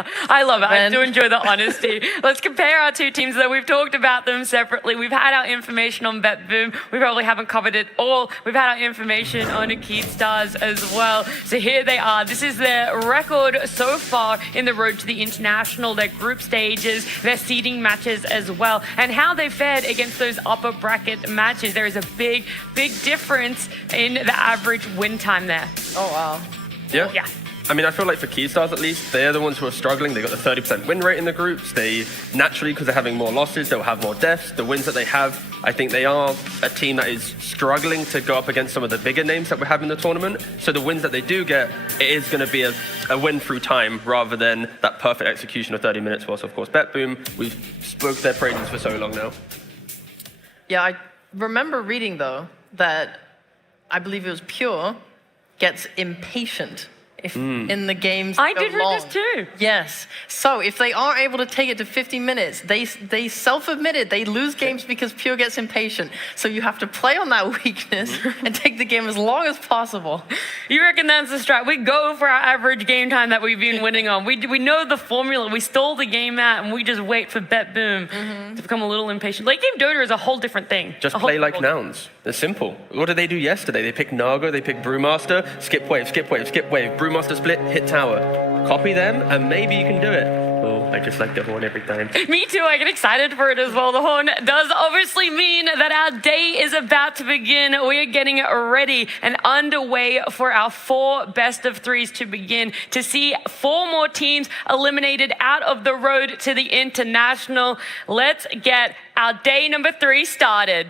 I love it. I do enjoy the honesty. Let's compare our two teams, though. We've talked about them separately. We've had our information on BetBoom. We probably haven't covered it all. We've had our information on Keystars as well. So here they are. This is their record so far in the road to the international, their group stages, their seeding matches as well, and how they fared against those upper bracket matches. There is a big, big difference in the average win time there. Oh, wow. Yeah. I mean, I feel like for Keystars at least, they're the ones who are struggling. They got the 30% win rate in the groups. They naturally, because they're having more losses, they'll have more deaths. The wins that they have, I think they are a team that is struggling to go up against some of the bigger names that we have in the tournament. So the wins that they do get, it is going to be a win through time rather than that perfect execution of 30 minutes. Whilst, of course, BetBoom, we've spoke their praises for so long now. Yeah, I remember reading, though, that I believe it was Pure gets impatient if in the games I go did read long. this too. Yes. So if they aren't able to take it to 50 minutes, they self-admitted they lose games because Pure gets impatient. So you have to play on that weakness and take the game as long as possible. You reckon that's the strat? We go for our average game time that we've been winning on. We know the formula. We stole the game out and we just wait for BetBoom to become a little impatient. Late game Dota is a whole different thing. Just play like nouns. They're simple. What did they do yesterday? They picked Nago, they picked Brewmaster, skip wave, skip wave, skip wave, Brewmaster split, hit tower. Copy them, and maybe you can do it. Oh, I just like the horn every time. Me too, I get excited for it as well. The horn does obviously mean that our day is about to begin. We are getting ready and underway for our 4 best of 3s to begin, to see 4 more teams eliminated out of the road to the international. Let's get our day number 3 started.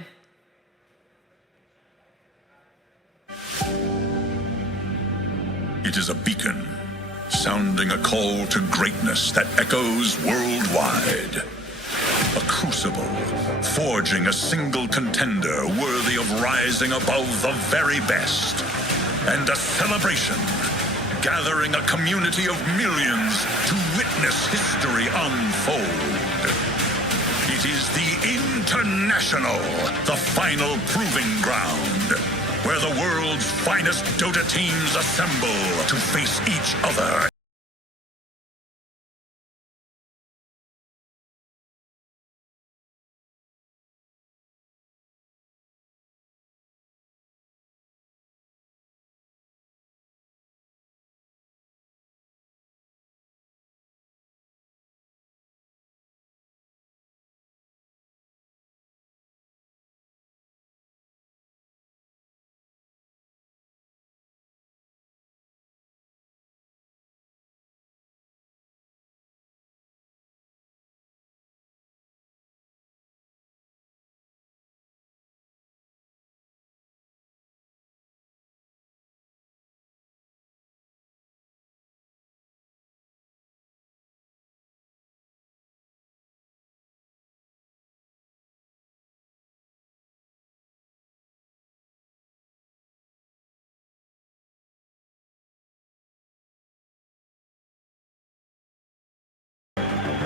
It is a beacon, sounding a call to greatness that echoes worldwide. A crucible, forging a single contender worthy of rising above the very best. And a celebration, gathering a community of millions to witness history unfold. It is the International, the final proving ground, where the world's finest Dota teams assemble to face each other.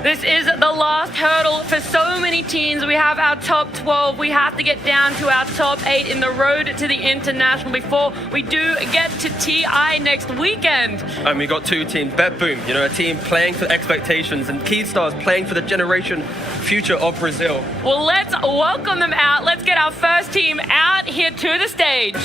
This is the last hurdle for so many teams. We have our top 12. We have to get down to our top 8 in the road to the international before we do get to TI next weekend. And we got 2 teams. BetBoom, a team playing for expectations, and Keystars playing for the generation future of Brazil. Well, let's welcome them out. Let's get our first team out here to the stage.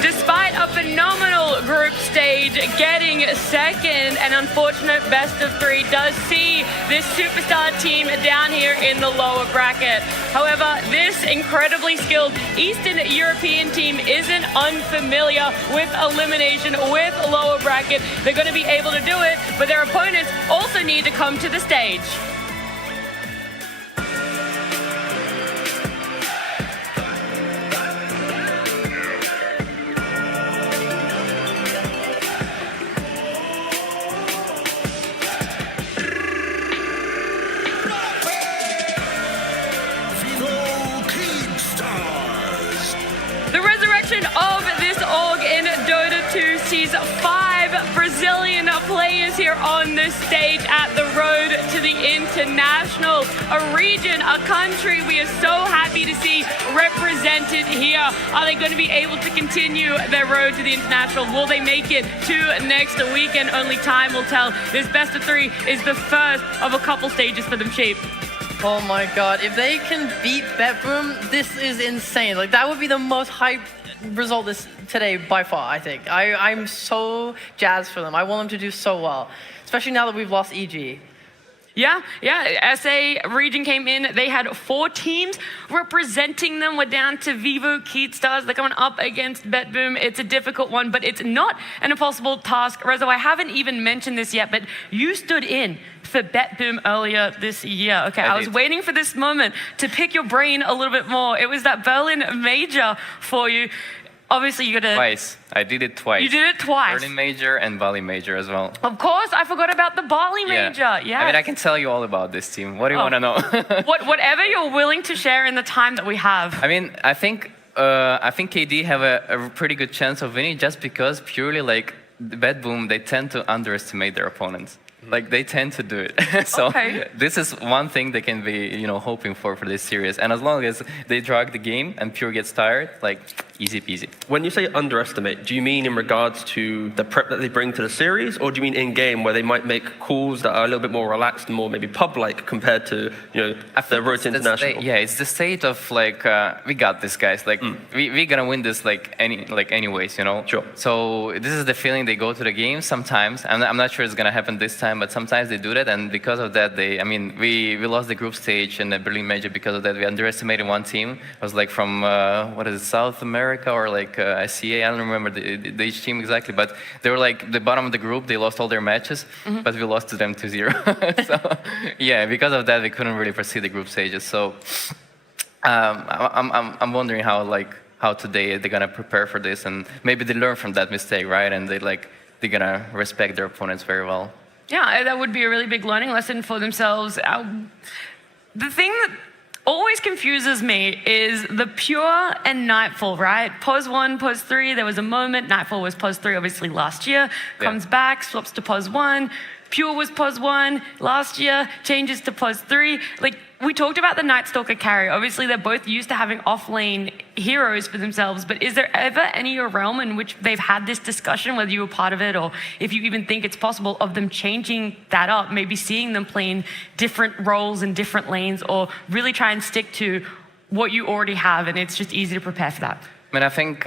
Despite a phenomenal group stage, getting second, an unfortunate best of 3 does see this superstar team down here in the lower bracket. However, this incredibly skilled Eastern European team isn't unfamiliar with elimination, with lower bracket. They're going to be able to do it, but their opponents also need to come to the stage. Of this org in Dota 5 Brazilian players here on this stage at the road to the international. A region, a country we are so happy to see represented here. Are they going to be able to continue their road to the international? Will they make it to next weekend? Only time will tell. This best of 3 is the first of a couple stages for them, Sheep. Oh my god, if they can beat BetBoom, this is insane. Like, that would be the most hyped result today by far, I think. I'm so jazzed for them. I want them to do so well, especially now that we've lost EG. Yeah. SA region came in. They had 4 teams representing them. We're down to Vivo, Keatstars. They're coming up against BetBoom. It's a difficult one, but it's not an impossible task. Rezo, I haven't even mentioned this yet, but you stood in for BetBoom earlier this year. Okay, I was waiting for this moment to pick your brain a little bit more. It was that Berlin major for you. Obviously, you got to... Twice. I did it twice. You did it twice. Berlin major and Bali major as well. Of course, I forgot about the Bali major. Yeah. I mean, I can tell you all about this team. What do you want to know? Whatever you're willing to share in the time that we have. I mean, I think KD have a pretty good chance of winning just because purely like BetBoom, they tend to underestimate their opponents. Like, they tend to do it. So this is one thing they can be, hoping for this series. And as long as they drag the game and Pure gets tired, like, easy peasy. When you say underestimate, do you mean in regards to the prep that they bring to the series, or do you mean in game where they might make calls that are a little bit more relaxed and more maybe pub-like compared to, the road to international? It's the state of like, we got this, guys. Like, we're gonna win this anyways, Sure. So this is the feeling they go to the game sometimes. I'm not sure it's gonna happen this time, but sometimes they do that, and because of that, we lost the group stage in the Berlin major because of that. We underestimated one team. It was like from South America or like SCA. I don't remember each team exactly, but they were like the bottom of the group. They lost all their matches, but we lost to them 2-0. So yeah, because of that, we couldn't really proceed the group stages. So I'm wondering how today they're gonna prepare for this, and maybe they learn from that mistake, right? And they're gonna respect their opponents very well. Yeah, that would be a really big learning lesson for themselves. The thing that always confuses me is the Pure and Nightfall, right? POS 1, POS 3, there was a moment. Nightfall was POS 3, obviously, last year. Comes back, swaps to POS 1. Pure was POS 1 last year, changes to POS 3. Like, we talked about the Night Stalker carry. Obviously, they're both used to having off-lane heroes for themselves, but is there ever any realm in which they've had this discussion, whether you were part of it or if you even think it's possible, of them changing that up, maybe seeing them playing different roles in different lanes, or really try and stick to what you already have, and it's just easy to prepare for that? I mean, I think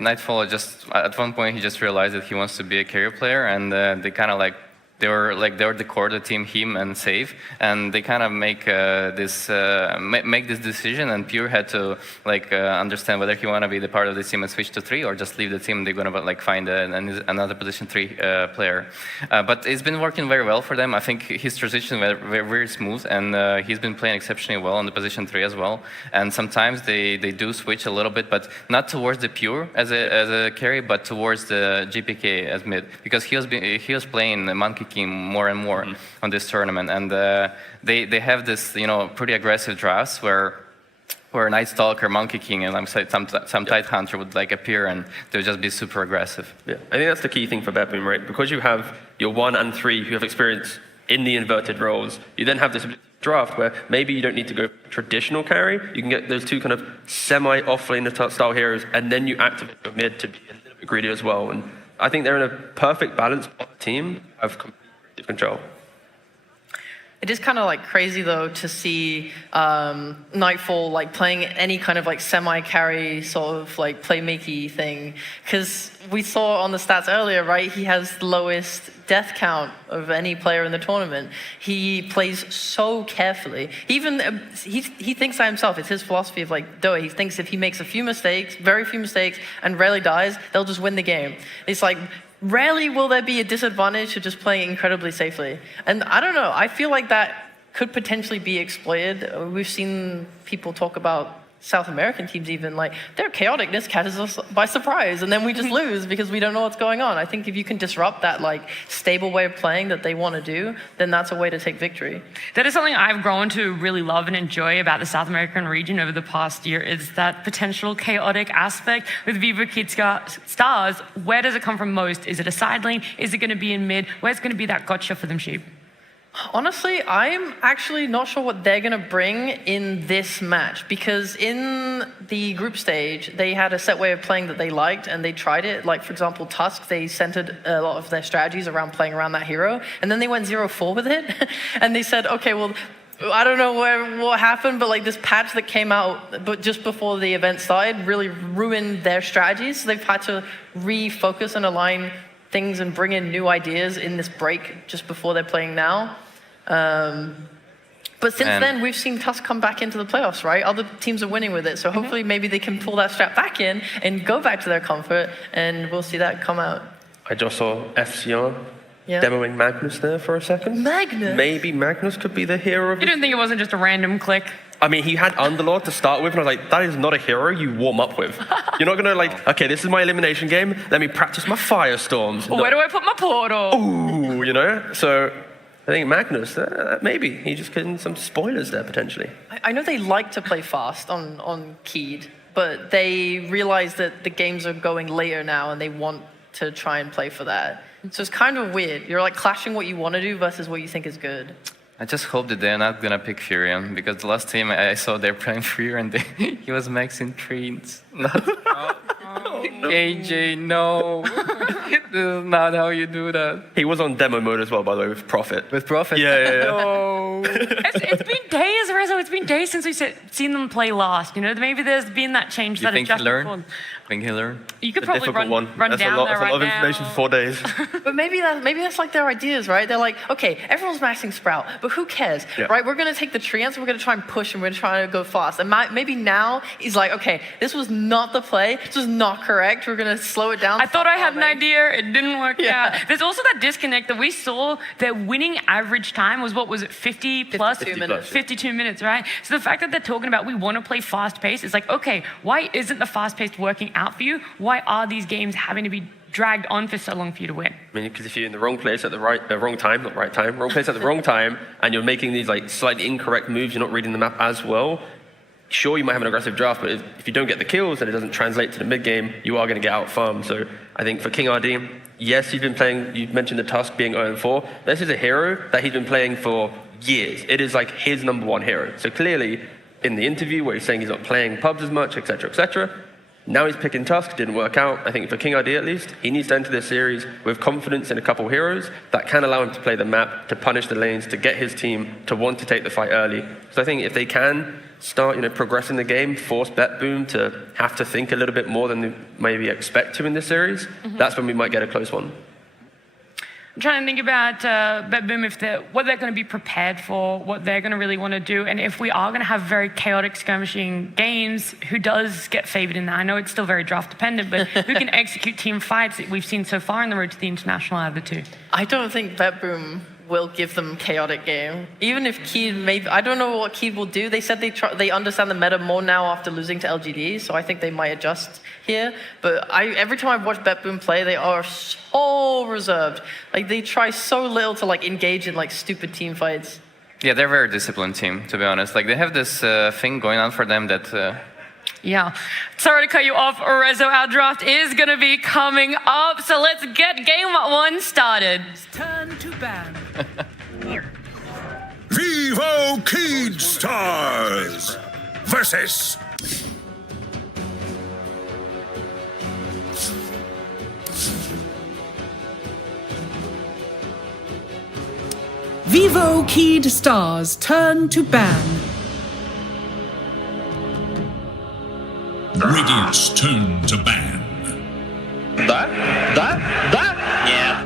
Nightfall just, at one point, he just realized that he wants to be a carry player, and they kind of they were the core of the team, him and Save, and they kind of make this decision, and Pure had to understand whether he want to be the part of the team and switch to 3, or just leave the team. They're gonna find another position 3 player. But it's been working very well for them. I think his transition was very smooth, and he's been playing exceptionally well on the position 3 as well. And sometimes they do switch a little bit, but not towards the Pure as a carry, but towards the GPK as mid, because he was playing Monkey more and more on this tournament, and they have this pretty aggressive drafts where Night Stalker, Monkey King, and some Tide Hunter would appear, and they would just be super aggressive. Yeah, I think that's the key thing for BetBoom, right? Because you have your 1 and 3 who have experience in the inverted roles, you then have this draft where maybe you don't need to go traditional carry. You can get those 2 kind of semi-off-lane style heroes, and then you activate your mid to be a little bit greedy as well. And I think they're in a perfect balance of the team of control. It is kind of crazy though to see Nightfall playing any kind of semi-carry sort of playmaky thing, because we saw on the stats earlier, right? He has the lowest death count of any player in the tournament. He plays so carefully. He thinks that himself. It's his philosophy of Dota. He thinks if he makes a few mistakes, very few mistakes, and rarely dies, they'll just win the game. It's rarely will there be a disadvantage to just playing incredibly safely. And I don't know, I feel like that could potentially be exploited. We've seen people talk about South American teams even, like, their chaoticness catches us by surprise, and then we just lose because we don't know what's going on. I think if you can disrupt that, like, stable way of playing that they want to do, then that's a way to take victory. That is something I've grown to really love and enjoy about the South American region over the past year, is that potential chaotic aspect with Vivo Stars. Where does it come from most? Is it a side lane? Is it going to be in mid? Where's going to be that gotcha for them, Sheep? Honestly, I'm actually not sure what they're going to bring in this match, because in the group stage, they had a set way of playing that they liked and they tried it. Like, for example, Tusk, they centered a lot of their strategies around playing around that hero, and then they went 0-4 with it. And they said, okay, well, I don't know what happened, but like this patch that came out but just before the event started really ruined their strategies. So they've had to refocus and align things and bring in new ideas in this break just before they're playing now. But since then, we've seen Tusk come back into the playoffs, right? Other teams are winning with it, so hopefully maybe they can pull that strap back in and go back to their comfort, and we'll see that come out. I just saw FCR demoing Magnus there for a second. Magnus? Maybe Magnus could be the hero of You didn't think it wasn't just a random click? I mean, he had Underlord to start with, and I was like, that is not a hero you warm up with. You're not going to like, okay, this is my elimination game, let me practice my firestorms. Where do I put my portal? Ooh, you know? So I think Magnus, maybe. He just getting some spoilers there, potentially. I know they like to play fast on Keyed, but they realize that the games are going later now, and they want to try and play for that. So it's kind of weird. You're like clashing what you want to do versus what you think is good. I just hope that they're not gonna pick Furion, because the last time I saw they're playing Furion, he was maxing trees. AJ, no. This is not how you do that. He was on demo mode as well, by the way, with Prophet. With Prophet? Yeah. No. It's been days, Rezo. It's been days since we've seen them play last. You know, maybe there's been that change, You that think he adjustment. learned? Think he learned? You could A probably difficult one. run That's down a lot, there that's right a lot of now. information for 4 days. But maybe that's like their ideas, right? They're like, okay, everyone's maxing Sprout, but who cares, Yeah. right? We're going to take the treants, we're going to try and push, and we're going to try to go fast. And maybe now he's like, okay, this was not the play, this was not correct, we're going to slow it down. I thought I had an idea, it didn't work Yeah. out. There's also that disconnect that we saw. Their winning average time was, what was it, 50 plus? 52 minutes. 52 minutes, right? So the fact that they're talking about we want to play fast pace, it's like, okay, why isn't the fast pace working out for you? Why are these games having to be dragged on for so long for you to win? I mean, because if you're in the wrong place at the wrong time, wrong place at the wrong time, and you're making these like slightly incorrect moves, you're not reading the map as well. Sure, you might have an aggressive draft, but if you don't get the kills and it doesn't translate to the mid game, you are going to get out farmed. So I think for King RD, yes, he's been playing. You mentioned the Tusk being 0-4. This is a hero that he's been playing for years. It is like his #1 hero. So clearly, in the interview where he's saying he's not playing pubs as much, etc., now he's picking Tusk, didn't work out. I think for King RD at least, he needs to enter this series with confidence in a couple heroes that can allow him to play the map, to punish the lanes, to get his team to want to take the fight early. So I think if they can start, progressing the game, force BetBoom to have to think a little bit more than they maybe expect to in this series, that's when we might get a close one. I'm trying to think about BetBoom, what they're going to be prepared for, what they're going to really want to do, and if we are going to have very chaotic skirmishing games, who does get favored in that? I know it's still very draft dependent, but who can execute team fights that we've seen so far in the road to the international out of the two? I don't think BetBoom will give them chaotic game. Even if Keyed I don't know what Keyed will do. They said they understand the meta more now after losing to LGD, so I think they might adjust here. But every time I've watched BetBoom play, they are so reserved. Like, they try so little to like engage in like stupid team fights. Yeah, they're a very disciplined team, to be honest. Like, they have this thing going on for them that... Yeah. Sorry to cut you off, Rezo. Our draft is going to be coming up, so let's get game 1 started. Turn to ban. Vivo Keyed Stars versus Vivo Keyed Stars. Turn to ban. Radiant's turn to ban. Yeah.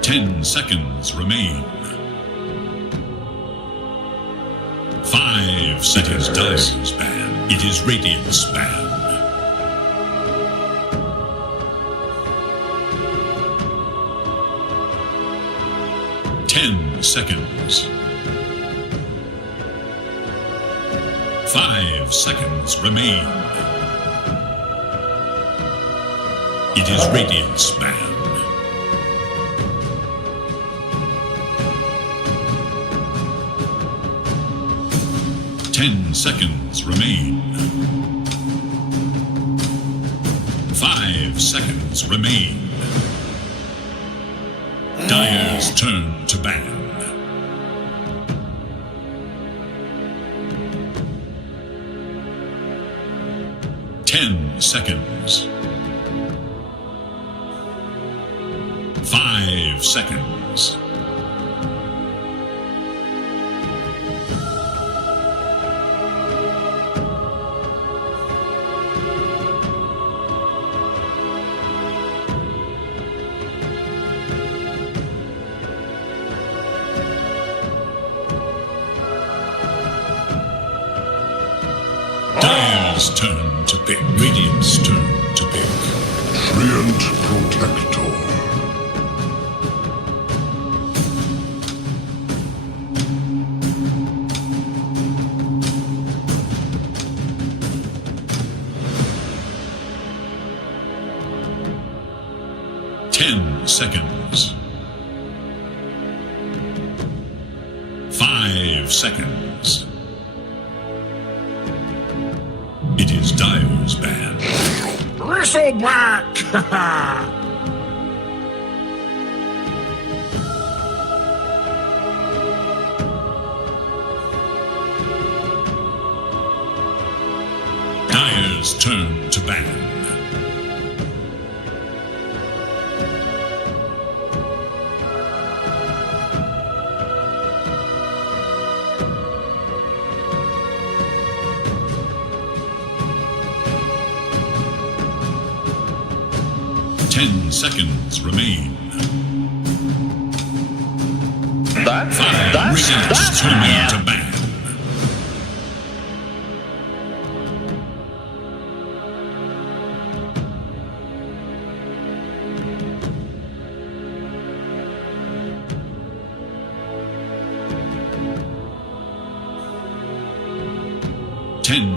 10 seconds remain. 5 seconds does ban. It is Radiant's ban. 10 seconds. 5 seconds remain. It is Radiant's ban. 10 seconds remain. 5 seconds remain. Dire's turn to ban. 10 seconds. 5 seconds. Dire's turn to pick. Radiant's turn to pick. Treant Protector. Seconds. 5 seconds. It is Dire's ban. Bristleback! Dire's turn to ban. 10 seconds remain. 5 Radiant's turn to ban.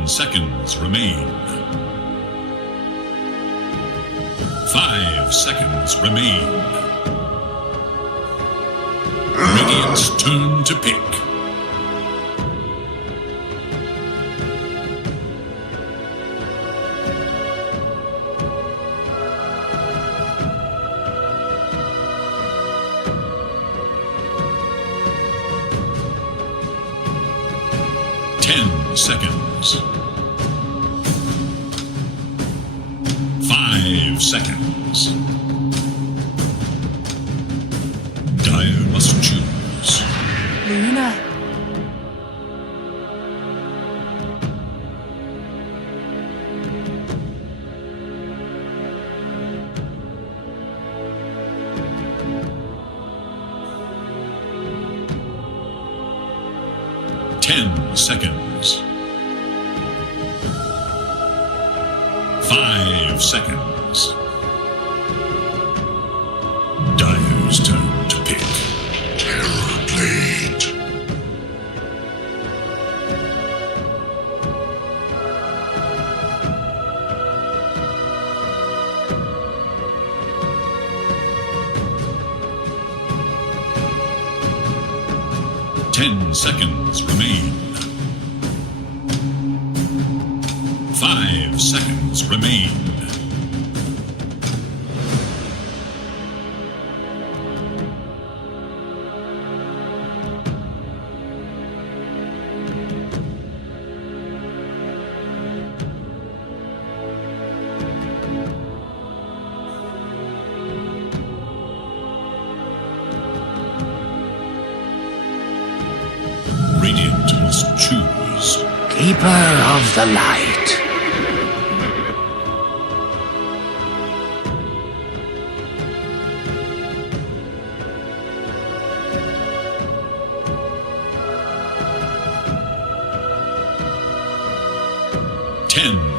Seconds remain. 5 seconds remain. Radiant's turn to pick. Seconds. 5 seconds. Dire must choose. Luna. Seconds. 5 seconds. Dire's turn to pick. Terror Blade. Seconds remain. 5 seconds remain. Radiant must choose. Keeper of the Light.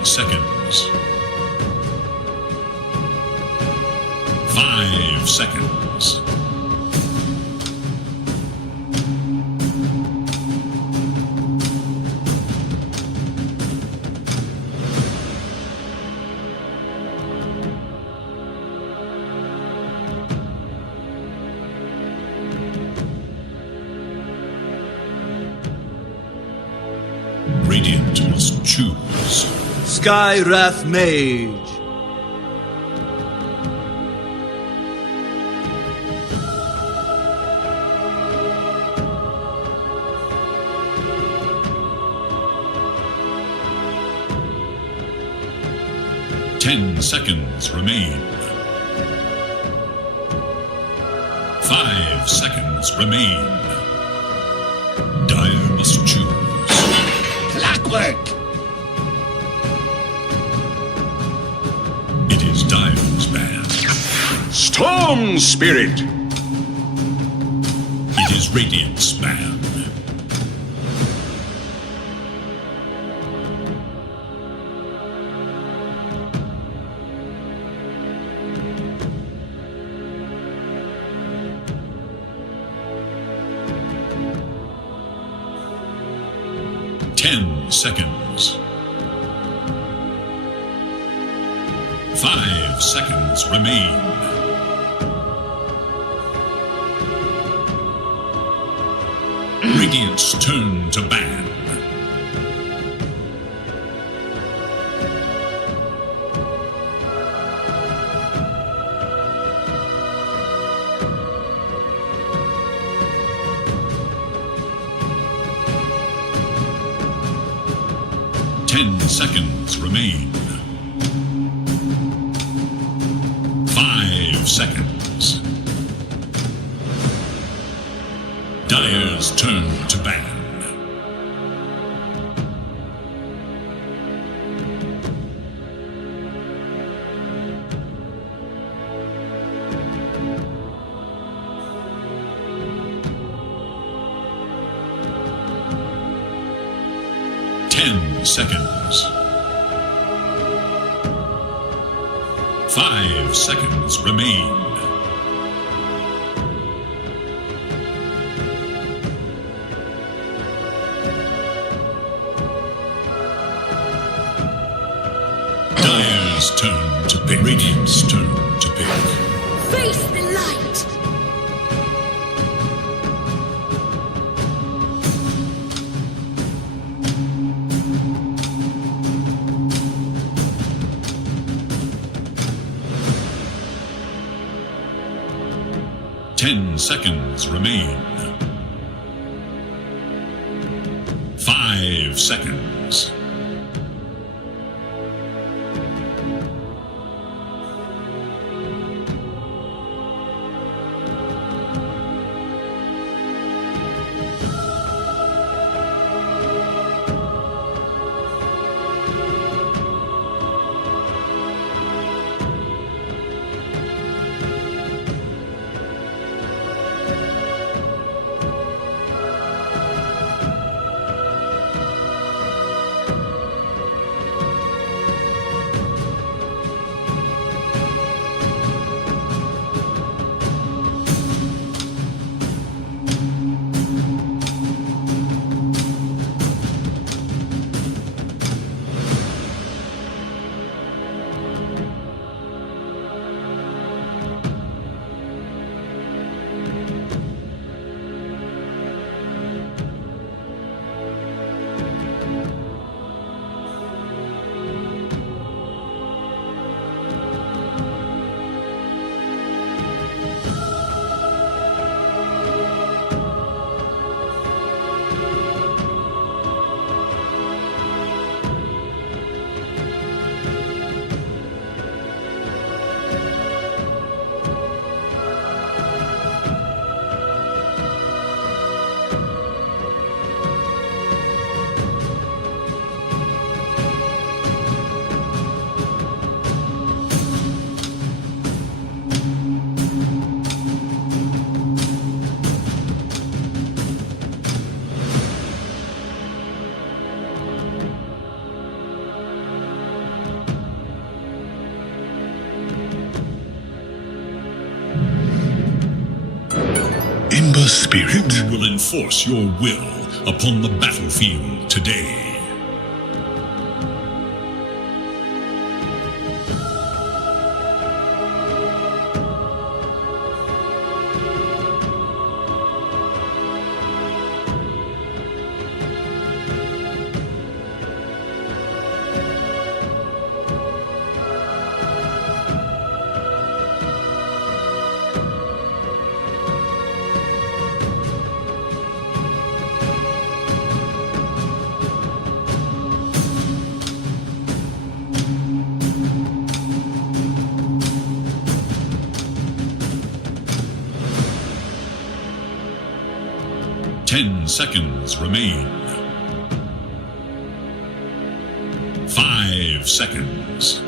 Seconds. 5 seconds. Radiant must choose. Sky Wrath Mage. Seconds remain. 5 seconds remain. Dire must choose. Clockwork! It is Dire's band. Storm Spirit! It is Radiant's band. Seconds. 5 seconds remain. Radiant's turn to ban. Seconds remain. 5 seconds. Dire's turn to ban. Seconds. 5 seconds remain. Dire's turn to pick. Radiant's turn to pick. Face the light! 10 seconds remain. 5 seconds. Ember Spirit. Who will enforce your will upon the battlefield today? 10 seconds remain. 5 seconds.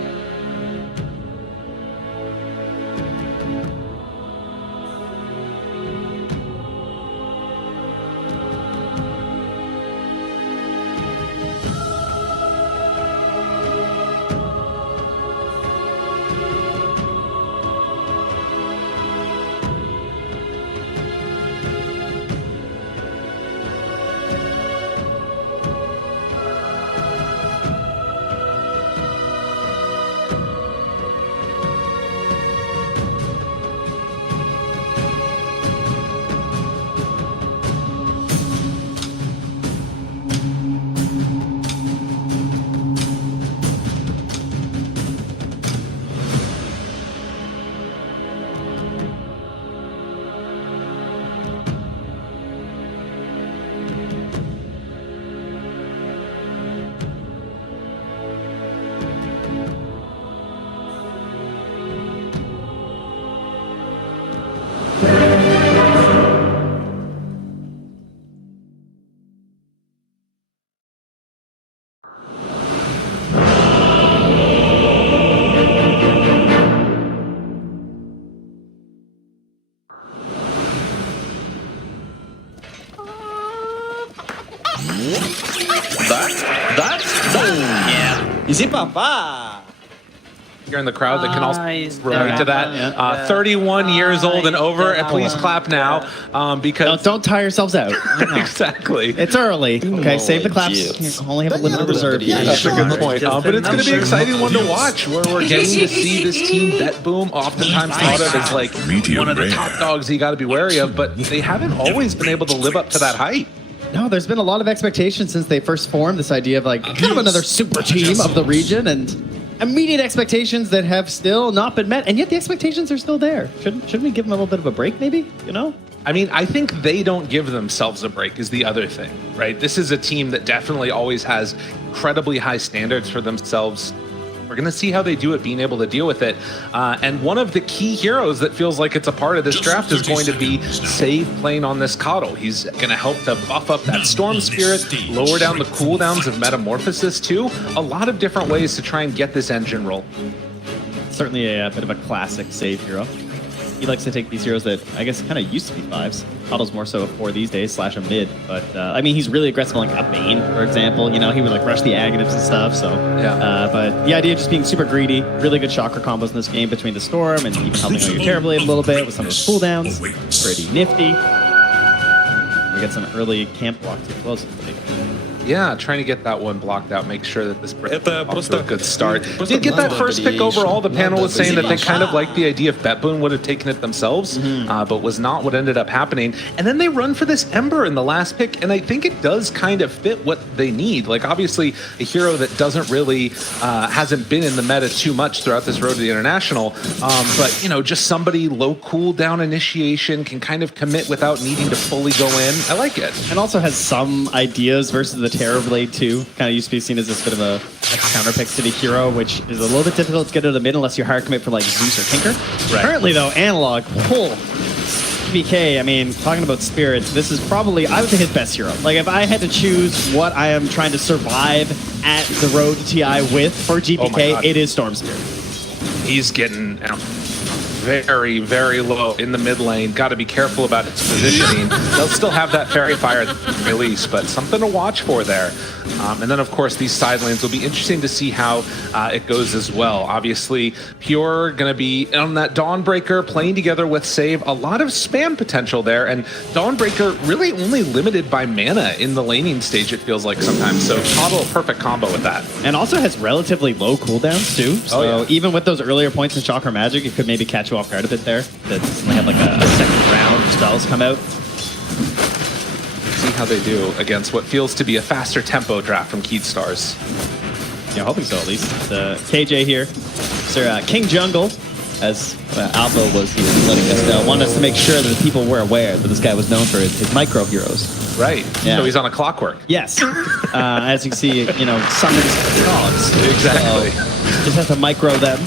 Easy papa. Here in the crowd that can also relate to that. 31 years old and over, and please clap now because don't tire yourselves out. Exactly. It's early. Okay, save the claps. Only have a limited reserve here. That's a good point. But it's going to be an exciting one to watch, where we're getting to see this team Bet Boom, oftentimes thought of as like one of the top dogs you got to be wary of, but they haven't always been able to live up to that hype. No, there's been a lot of expectations since they first formed, this idea of like kind of another super team of the region, and immediate expectations that have still not been met, and yet the expectations are still there. Shouldn't we give them a little bit of a break, maybe? You know? I mean, I think they don't give themselves a break is the other thing, right? This is a team that definitely always has incredibly high standards for themselves. We're going to see how they do it, being able to deal with it. And one of the key heroes that feels like it's a part of this draft is going to be Save playing on this Coddle. He's going to help to buff up that Storm Spirit, lower down the cooldowns of Metamorphosis too. A lot of different ways to try and get this engine roll. Certainly a bit of a classic Save hero. He likes to take these heroes that I guess kind of used to be 5s. Coddle's more so a 4 these days, / a mid. But I mean, he's really aggressive on like a Bane, for example. You know, he would like rush the Aghanims and stuff. So yeah. But the idea of just being super greedy, really good chakra combos in this game between the Storm and even helping out your Terrorblade a little bit with some of those cooldowns. Pretty nifty. We get some early camp blocks too close. Yeah, trying to get that one blocked out, make sure that this off to a good start. Did get that first pick overall. The panel was saying that they kind of liked the idea if Betboon would have taken it themselves, but was not what ended up happening. And then they run for this Ember in the last pick, and I think it does kind of fit what they need. Like, obviously, a hero that doesn't really, hasn't been in the meta too much throughout this road to the International, but, you know, just somebody low cooldown initiation can kind of commit without needing to fully go in. I like it. And also has some ideas versus the Terrorblade too. Kind of used to be seen as this bit of a counter pick to the hero, which is a little bit difficult to get to the mid unless you hard commit for like Zeus or Tinker. Right. Currently though, Analog, BK, I mean, talking about Spirit, this is probably, I would say, his best hero. Like, if I had to choose what I am trying to survive at the road to TI with for GPK, it is Storm Spirit. He's getting very, very low in the mid lane. Got to be careful about its positioning. They'll still have that Fairy Fire release, but something to watch for there. And then, of course, these side lanes will be interesting to see how it goes as well. Obviously, Pure going to be on that Dawnbreaker, playing together with Save. A lot of spam potential there, and Dawnbreaker really only limited by mana in the laning stage, it feels like sometimes. So, Coddle, a perfect combo with that. And also has relatively low cooldowns, too. So, even with those earlier points in Chakra Magic, it could maybe catch you off guard a bit there. That suddenly have like a second round spells come out. See how they do against what feels to be a faster tempo draft from Keystars. Yeah, hoping so at least. KJ here. Sir, King Jungle, as Alpha was here letting us know, wanted us to make sure that the people were aware that this guy was known for his micro heroes. Right. Yeah. So he's on a clockwork. Yes. As you can see, you know, summons dogs. Exactly. So just have to micro them.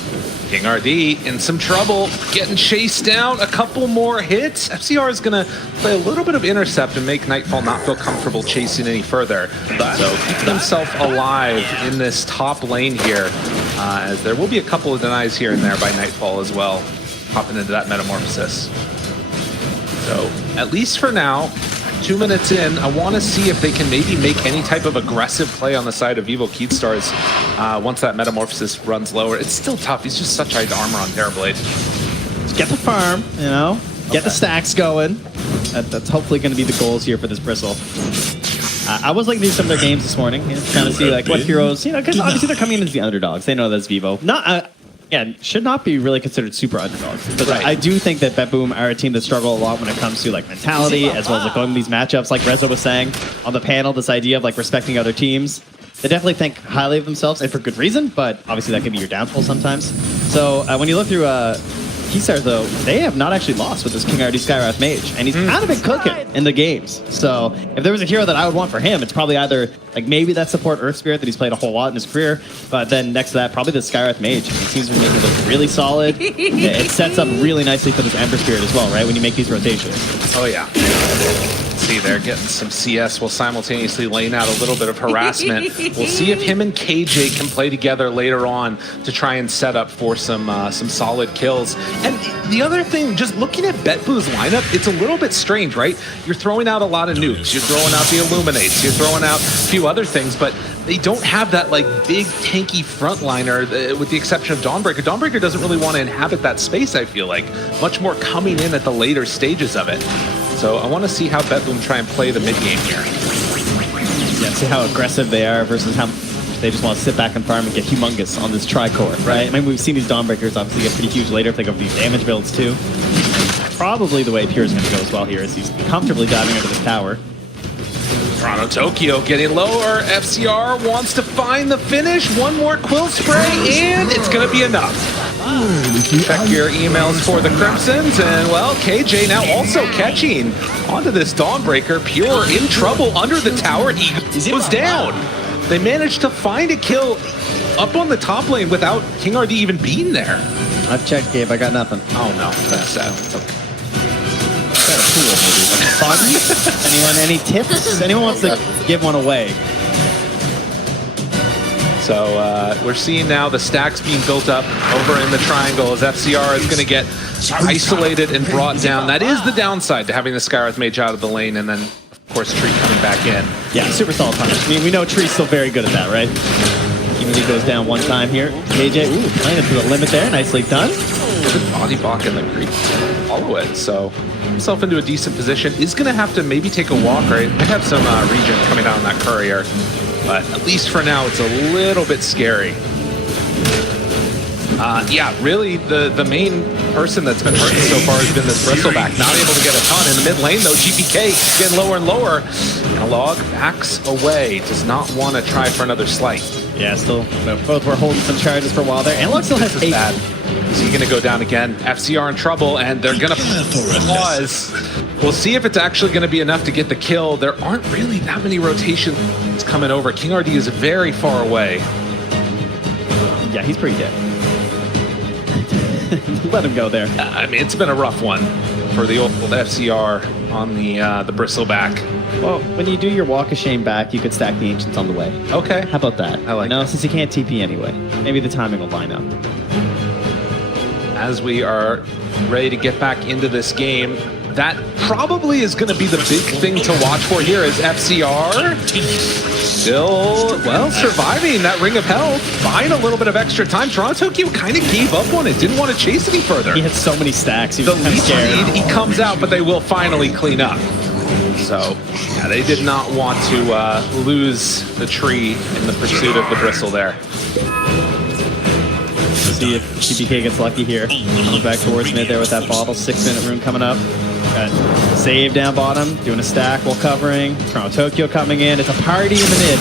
King RD in some trouble, getting chased down. A couple more hits. FCR is going to play a little bit of intercept and make Nightfall not feel comfortable chasing any further. So keeping himself alive in this top lane here, as there will be a couple of denies here and there by Nightfall as well, popping into that Metamorphosis. So at least for now, 2 minutes in, I want to see if they can maybe make any type of aggressive play on the side of Vivo Keystars once that Metamorphosis runs lower. It's still tough. He's just such high armor on Terrorblade. Just get the farm, you know, get the stacks going. That's hopefully going to be the goals here for this Bristle. I was looking through some of their games this morning, trying to see like what heroes, you know, because obviously they're coming in as the underdogs. They know that's Vivo. Yeah, should not be really considered super underdogs. But Right. I do think that BetBoom are a team that struggle a lot when it comes to like mentality, as well as like going to these matchups. Like Reza was saying on the panel, this idea of like respecting other teams. They definitely think highly of themselves, and for good reason. But obviously that can be your downfall sometimes. So when you look through Keystars, though, they have not actually lost with this King RD Skywrath Mage, and he's kind of been cooking in the games. So if there was a hero that I would want for him, it's probably either like maybe that support Earth Spirit that he's played a whole lot in his career, but then next to that, probably the Skywrath Mage. He seems to be making it look really solid. It sets up really nicely for this Ember Spirit as well, right? When you make these rotations. Oh yeah. See, they're getting some CS while simultaneously laying out a little bit of harassment. We'll see if him and KJ can play together later on to try and set up for some solid kills. And the other thing, just looking at BetBoo's lineup, it's a little bit strange, right? You're throwing out a lot of nukes, you're throwing out the Illuminates, you're throwing out a few other things, but they don't have that like big tanky frontliner, with the exception of Dawnbreaker. Dawnbreaker doesn't really want to inhabit that space, I feel like. Much more coming in at the later stages of it. So I want to see how BetBoom try and play the mid game here. Yeah, see how aggressive they are versus how they just want to sit back and farm and get humongous on this tri-core, right? I mean, we've seen these Dawnbreakers obviously get pretty huge later if they go for these damage builds too. Probably the way Pure is going to go as well here is he's comfortably diving under this tower. Toronto Tokyo getting lower. FCR wants to find the finish. One more Quill Spray, and it's going to be enough. Check your emails for the Crimsons, and well, KJ now also catching onto this Dawnbreaker. Pure in trouble under the tower. He was down. They managed to find a kill up on the top lane without King RD even being there. I've checked, Gabe. I got nothing. Oh no, that's sad. Okay. Anyone, any tips? Anyone wants to give one away? So we're seeing now the stacks being built up over in the triangle as FCR is going to get isolated and brought down. That is the downside to having the Skywrath Mage out of the lane, and then, of course, Tree coming back in. Yeah, super solid punish. I mean, we know Tree's still very good at that, right? Even if he goes down one time here. KJ, playing it to the limit there. Nicely done. Good body block in the creep. Follow it, so himself into a decent position. Is going to have to maybe take a walk, right? They have some regen coming down on that courier, but at least for now, it's a little bit scary. Yeah, really, the main person that's been hurting so far has been this Bristleback. Not able to get a ton. In the mid lane, though, GPK getting lower and lower. And Log backs away. Does not want to try for another slight. Yeah, still, both were holding some charges for a while there. And Log still has 8. Bad. Is he going to go down again? FCR in trouble, and they're going to pause. We'll see if it's actually going to be enough to get the kill. There aren't really that many rotations coming over. King RD is very far away. Yeah, he's pretty dead. Let him go there. I mean, it's been a rough one for the old FCR on the Bristleback. Well, when you do your Walk of Shame back, you could stack the Ancients on the way. Okay. How about that? I like that. Since you can't TP anyway, maybe the timing will line up. As we are ready to get back into this game, that probably is going to be the big thing to watch for here is FCR still, well, surviving that Ring of Health, buying a little bit of extra time. Toronto Tokyo kind of gave up on it, didn't want to chase any further. He had so many stacks, he was the kind of lead scared. lead, he comes out, but they will finally clean up. So, yeah, they did not want to lose the tree in the pursuit of the Bristle there. See if GPK gets lucky here. Coming back towards mid there with that bottle. 6-minute rune coming up. Got save down bottom, doing a stack while covering. Toronto Tokyo coming in. It's a party in the mid.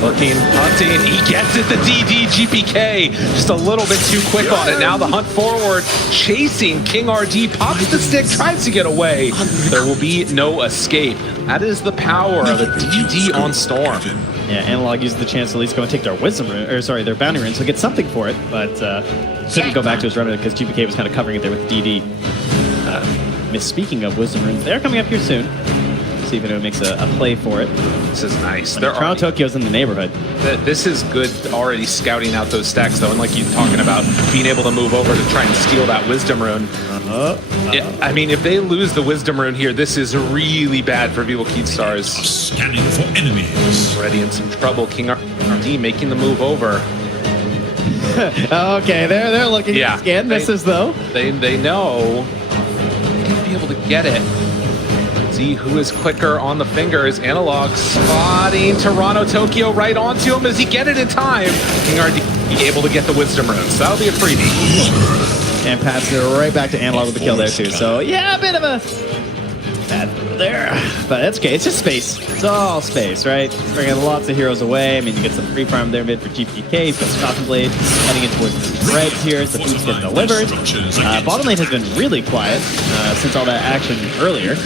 Looking, hunting, he gets it, the DD GPK. Just a little bit too quick on it. Now the hunt forward, chasing King RD, pops the stick, tries to get away. There will be no escape. That is the power of a DD on Storm. Yeah, Analog used the chance to at least go and take their wisdom rune, or sorry, their bounty rune, so get something for it. But couldn't go back to his runner because GPK was kind of covering it there with DD. Misspeaking of Wisdom Runes, they're coming up here soon. See if anyone makes a play for it. This is nice. Toronto Tokyo's in the neighborhood. This is good already scouting out those stacks, though, and like you're talking about being able to move over to try and steal that Wisdom Rune. I mean, if they lose the Wisdom Rune here, this is really bad for Vivo Keystars. Scanning for enemies. Already in some trouble. King RD making the move over. Okay, they're looking to scan misses, though. They know they're going to be able to get it. See who is quicker on the fingers. Analog spotting Toronto Tokyo right onto him. Does he get it in time? King RD able to get the Wisdom Rune, so that'll be a freebie. And passes it right back to Analog with the kill there too. So yeah, a bit of a bad there, but that's okay. It's just space. It's all space, right? Bringing lots of heroes away. I mean, you get some free farm there mid for GPK. He's got Stockholm Blade heading in towards the Reds here as the boots get delivered. Bottom lane has been really quiet since all that action earlier.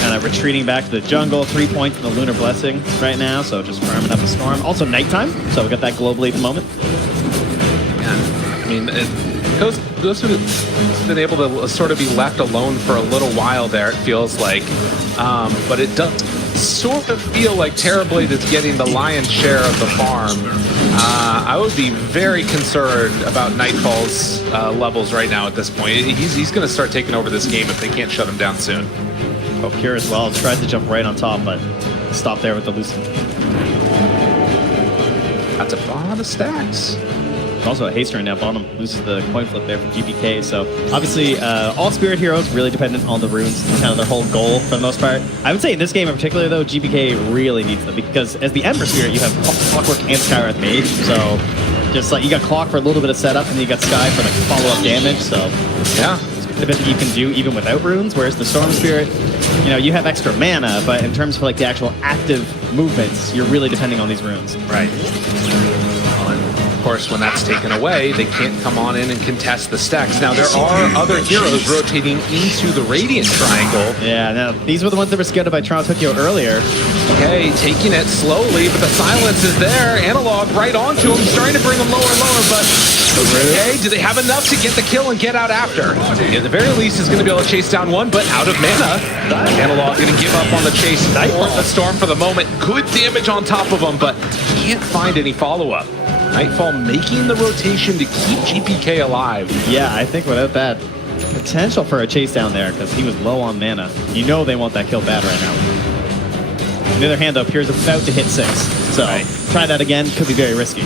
Kind of retreating back to the jungle. 3 points in the Lunar Blessing right now, so just farming up a storm. Also nighttime, so we got that globally at the moment. Yeah, I mean, those who've been able to sort of be left alone for a little while there, it feels like. But it does sort of feel like Terrorblade is getting the lion's share of the farm. I would be very concerned about Nightfall's levels right now at this point. He's going to start taking over this game if they can't shut him down soon. Oh, Pure as well. Tried to jump right on top, but stopped there with the Lucent. That's a lot of stacks. Also a haste right now. Bottom loses the coin flip there from GPK. So obviously all Spirit heroes really dependent on the runes. Kind of their whole goal for the most part. I would say in this game in particular though, GPK really needs them because as the Ember Spirit you have Clockwork and Skywrath Mage. So just like you got Clock for a little bit of setup and then you got Sky for like follow-up damage. So yeah. A bit that you can do even without runes, whereas the Storm Spirit, you know, you have extra mana, but in terms of like the actual active movements, you're really depending on these runes. Right. Of course, when that's taken away, they can't come on in and contest the stacks. Now, there are other heroes rotating into the Radiant Triangle. Yeah, now, these were the ones that were scouted by Toronto Tokyo earlier. Okay, taking it slowly, but the silence is there. Analog right onto him, starting to bring him lower and lower, but okay, do they have enough to get the kill and get out after? At the very least, he's going to be able to chase down one, but out of mana. Analog going to give up on the chase for the Storm for the moment. Good damage on top of him, but can't find any follow-up. Nightfall making the rotation to keep GPK alive. Yeah, I think without that potential for a chase down there, because he was low on mana, you know they want that kill bad right now. On the other hand, though, Pure's about to hit 6. So try that again, could be very risky.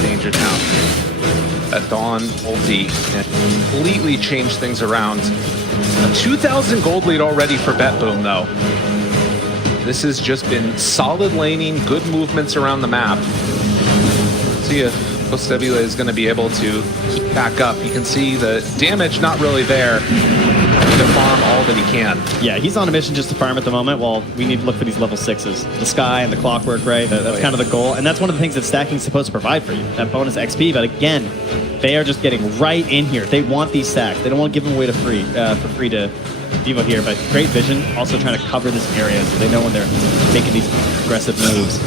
Danger now. That Dawn ulti can completely change things around. A 2,000 gold lead already for BetBoom, though. This has just been solid laning, good movements around the map. See if Tentatively is going to be able to keep back up. You can see the damage not really there. To farm all that he can. Yeah, he's on a mission just to farm at the moment while we need to look for these level 6s. The Sky and the Clockwork, right? That's kind of the goal. And that's one of the things that stacking is supposed to provide for you, that bonus XP. But again, they are just getting right in here. They want these stacks. They don't want to give them away to for free to Vivo here. But great vision, also trying to cover this area so they know when they're making these aggressive moves.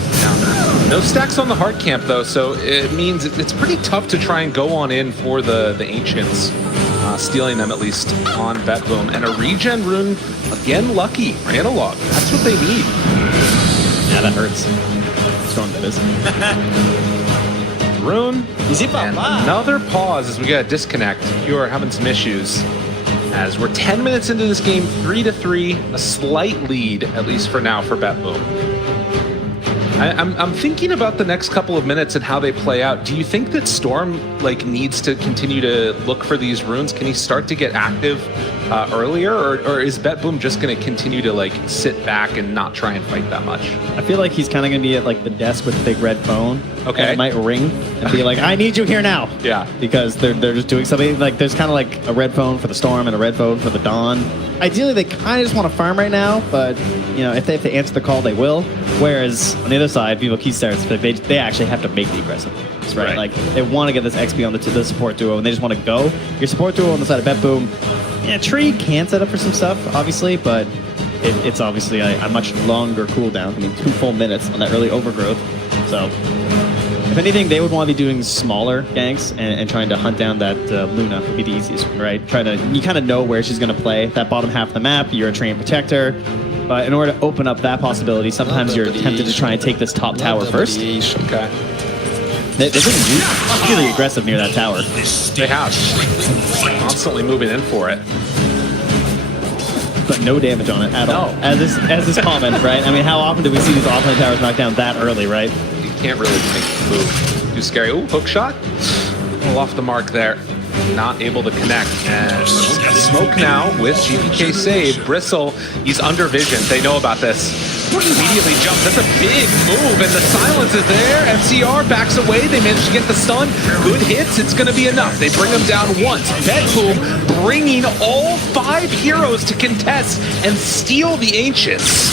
No stacks on the hard camp, though, so it means it's pretty tough to try and go on in for the Ancients. Stealing them at least on BetBoom. And a regen rune, again, lucky for Analog. That's what they need. Yeah, that hurts. Storm, that is. Rune. And another pause as we get a disconnect. You are having some issues. As we're 10 minutes into this game, 3-3, a slight lead, at least for now, for BetBoom. I'm thinking about the next couple of minutes and how they play out. Do you think that Storm needs to continue to look for these runes? Can he start to get active earlier, or is BetBoom just going to continue to sit back and not try and fight that much? I feel like he's kind of going to be at the desk with the big red phone. Okay. And it might ring and be like, I need you here now. Yeah. Because they're just doing something. There's kind of a red phone for the Storm and a red phone for the Dawn. Ideally, they kind of just want to farm right now, but if they have to answer the call, they will. Whereas on the other side, Vivo Keystars, they actually have to make the aggressive moves, right? They want to get this XP on the support duo, and they just want to go. Your support duo on the side of BetBoom, Tree can set up for some stuff, obviously, but it's obviously a much longer cooldown. 2 full minutes on that early overgrowth. So If anything, they would want to be doing smaller ganks and trying to hunt down that Luna would be the easiest one, right? You kind of know where she's going to play. That bottom half of the map, you're a trained protector. But in order to open up that possibility, sometimes you're tempted to try and take this top tower first. Okay. They've been really aggressive near that tower. They have. Constantly moving in for it. But no damage on it at all. As is common, right? I mean, how often do we see these offlane towers knocked down that early, right? You can't really make the move. Too scary. Ooh, hook shot. A little off the mark there. Not able to connect. And smoke now with GPK save. Bristle, he's under vision. They know about this. Immediately jumps. That's a big move, and the silence is there. FCR backs away. They manage to get the stun. Good hits. It's going to be enough. They bring him down once. BetBoom bringing all 5 heroes to contest and steal the Ancients.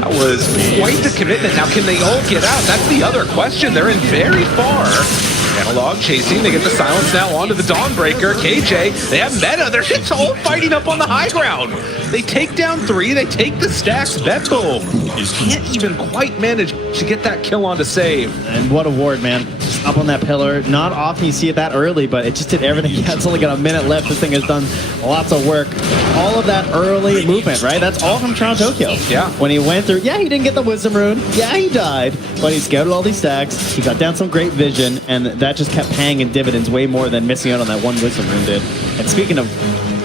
That was quite the commitment. Now, can they all get out? That's the other question. They're in very far. Analog chasing. They get the silence now onto the Dawnbreaker. KJ, they have meta. They're just all fighting up on the high ground. They take down 3. They take the stacks. BetBoom can't even quite manage to get that kill on to save. And what a ward, man. Just up on that pillar. Not often you see it that early, but it just did everything. It's only got a minute left. This thing has done lots of work. All of that early movement, right? That's all from Toronto Tokyo. Yeah. When he went through, he didn't get the Wisdom Rune. Yeah, he died. But he scouted all these stacks. He got down some great vision, and that just kept paying in dividends way more than missing out on that one Wisdom Rune did. And speaking of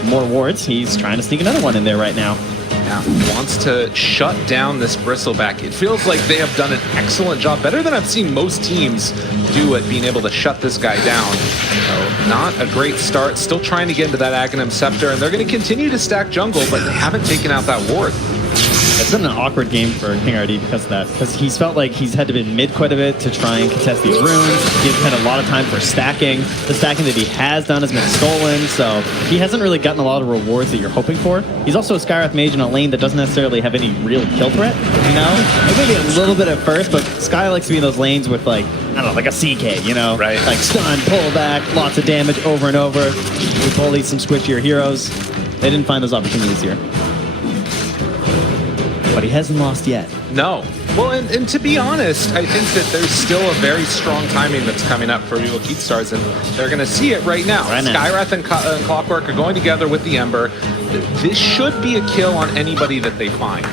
more wards, he's trying to sneak another one in there right now. Yeah, wants to shut down this Bristleback. It feels like they have done an excellent job, better than I've seen most teams do at being able to shut this guy down. So not a great start, still trying to get into that Aghanim Scepter, and they're going to continue to stack jungle, but they haven't taken out that ward. It's been an awkward game for King RD because of that. Because he's felt like he's had to be mid quite a bit to try and contest these runes. He's had a lot of time for stacking. The stacking that he has done has been stolen, so he hasn't really gotten a lot of rewards that you're hoping for. He's also a Skywrath mage in a lane that doesn't necessarily have any real kill threat, you know? Maybe a little bit at first, but Sky likes to be in those lanes with, like, I don't know, like a CK, you know? Right. Like stun, pull back, lots of damage over and over. We bully some squishier heroes. They didn't find those opportunities here. But he hasn't lost yet. No. Well, and to be honest, I think that there's still a very strong timing that's coming up for Vivo Keystars, and they're going to see it right now. Skywrath and Clockwork are going together with the Ember. This should be a kill on anybody that they find.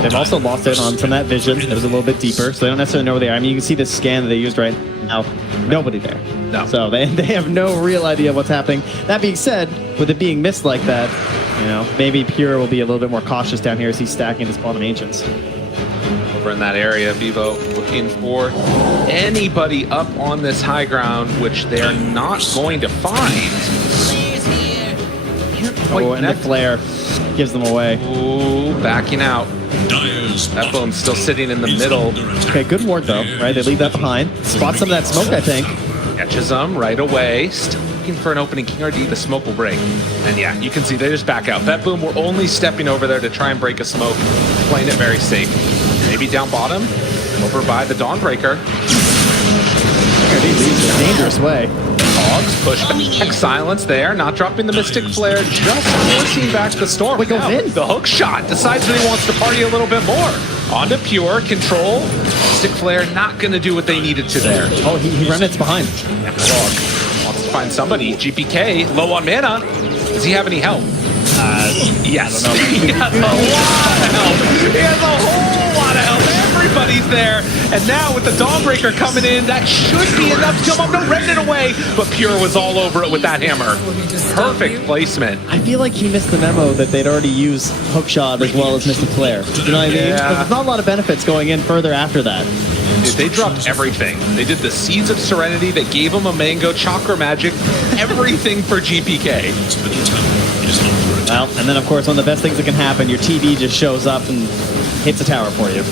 They've also lost it on some of that vision. It was a little bit deeper, so they don't necessarily know where they are. I mean, you can see the scan that they used right now. Nobody there. No. So they have no real idea of what's happening. That being said, with it being missed like that, you know, maybe Pure will be a little bit more cautious down here as he's stacking his bottom Ancients. Over in that area, Vivo looking for anybody up on this high ground, which they're not going to find. And the flare gives them away. Ooh, backing out. BetBoom's still sitting in the middle. Okay, good ward though, right? They leave that behind. Spot some of that smoke, I think. Catches them right away. Still looking for an opening. King RD, the smoke will break. And yeah, you can see they just back out. BetBoom, we're only stepping over there to try and break a smoke. Playing it very safe. Maybe down bottom. Over by the Dawnbreaker. King RD leads in a dangerous way. Dogs push back. Silence there. Not dropping the Mystic Flare. Just forcing back the Storm. Wait, goes in. The hook shot. Decides that he wants to party a little bit more. Onto Pure. Control. Mystic Flare not going to do what they needed to there. Oh, he remnants behind. Analog wants to find somebody. GPK, low on mana. Does he have any help? Yes. I don't know. He has a lot of help. He has a whole lot of help. Everybody's there. And now with the Dawnbreaker coming in, that should be enough to come up. No, Remnant away. But Pure was all over it with that hammer. Perfect placement. I feel like he missed the memo that they'd already used Hookshot as well as Mystic Flare. You know what I mean? Yeah. There's not a lot of benefits going in further after that. Dude, they dropped everything. They did the Seeds of Serenity. They gave him a Mango, Chakra Magic, everything for GPK. Well, and then of course one of the best things that can happen, your TV just shows up and hits a tower for you.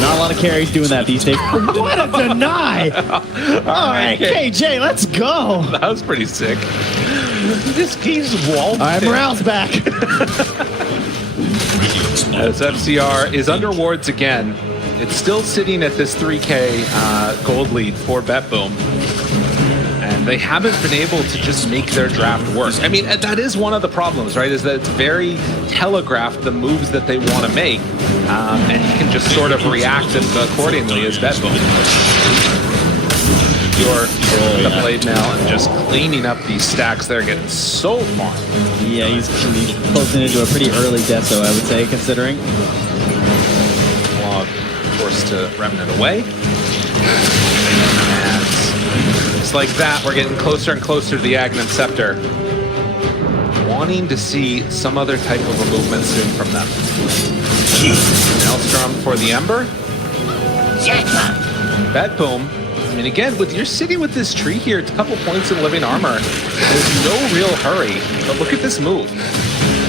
Not a lot of carries doing that these days. What a deny! All right, KJ, let's go. That was pretty sick. He's walled. All right, morale's back. As FCR is under wards again, it's still sitting at this 3K gold lead for BetBoom. And they haven't been able to just make their draft work. I mean, that is one of the problems, right? Is that it's very telegraphed, the moves that they want to make, and you can just sort of react accordingly as Bedbone. You're the blade now and just cleaning up these stacks. They're getting so far. Yeah, he's closing into a pretty early deso, I would say, considering. Log forced to Remnant away. And just like that, we're getting closer and closer to the Aghanim Scepter. Wanting to see some other type of a movement soon from them. Maelstrom for the Ember. Bedboom. I mean, again, you're sitting with this tree here, it's a couple points in living armor. There's no real hurry, but look at this move.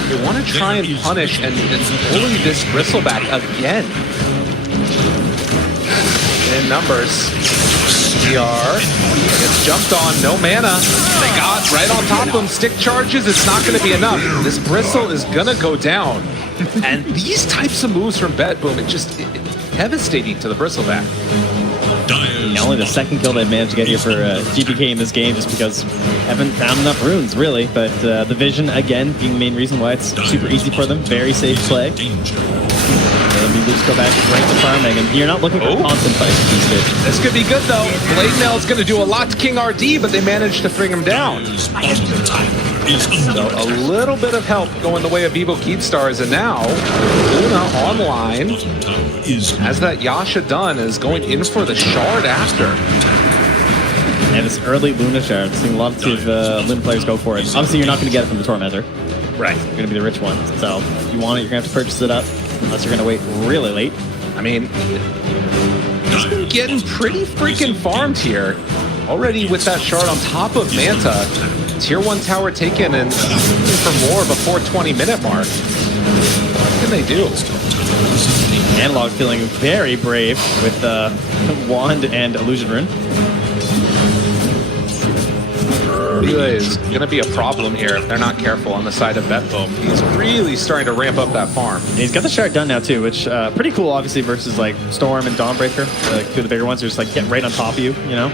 They want to try and punish and pulling this bristleback again. In numbers, CR gets jumped on, no mana. They got right on top of him, stick charges, it's not going to be enough. This bristle is going to go down. And these types of moves from Bedboom, it's devastating to the bristleback. Only the second kill they've managed to get here for GPK in this game, just because haven't found enough runes, really. But the vision, again, being the main reason why it's super easy for them. Very safe play. And we just go back right to farming, and you're not looking for constant fights these days. This could be good, though. Blade Mail is going to do a lot to King RD, but they managed to bring him down. So a little bit of help going the way of Vivo Keepstars, and now Luna online. As that Yasha done is going in for the shard after. And this early Luna shard, I'm seeing a lot of Luna players go for it. Obviously, you're not going to get it from the Tormentor. Right. You're going to be the rich one. So if you want it, you're going to have to purchase it up, unless you're going to wait really late. I mean, he's been getting pretty freaking farmed here. Already with that shard on top of Manta. Tier 1 tower taken and looking for more before 20-minute mark. What can they do? Analog feeling very brave with Wand and Illusion Rune. Relay is going to be a problem here if they're not careful on the side of Bedboom. He's really starting to ramp up that farm. And he's got the shard done now too, which pretty cool obviously versus like Storm and Dawnbreaker, two of the bigger ones who just like get right on top of you, you know?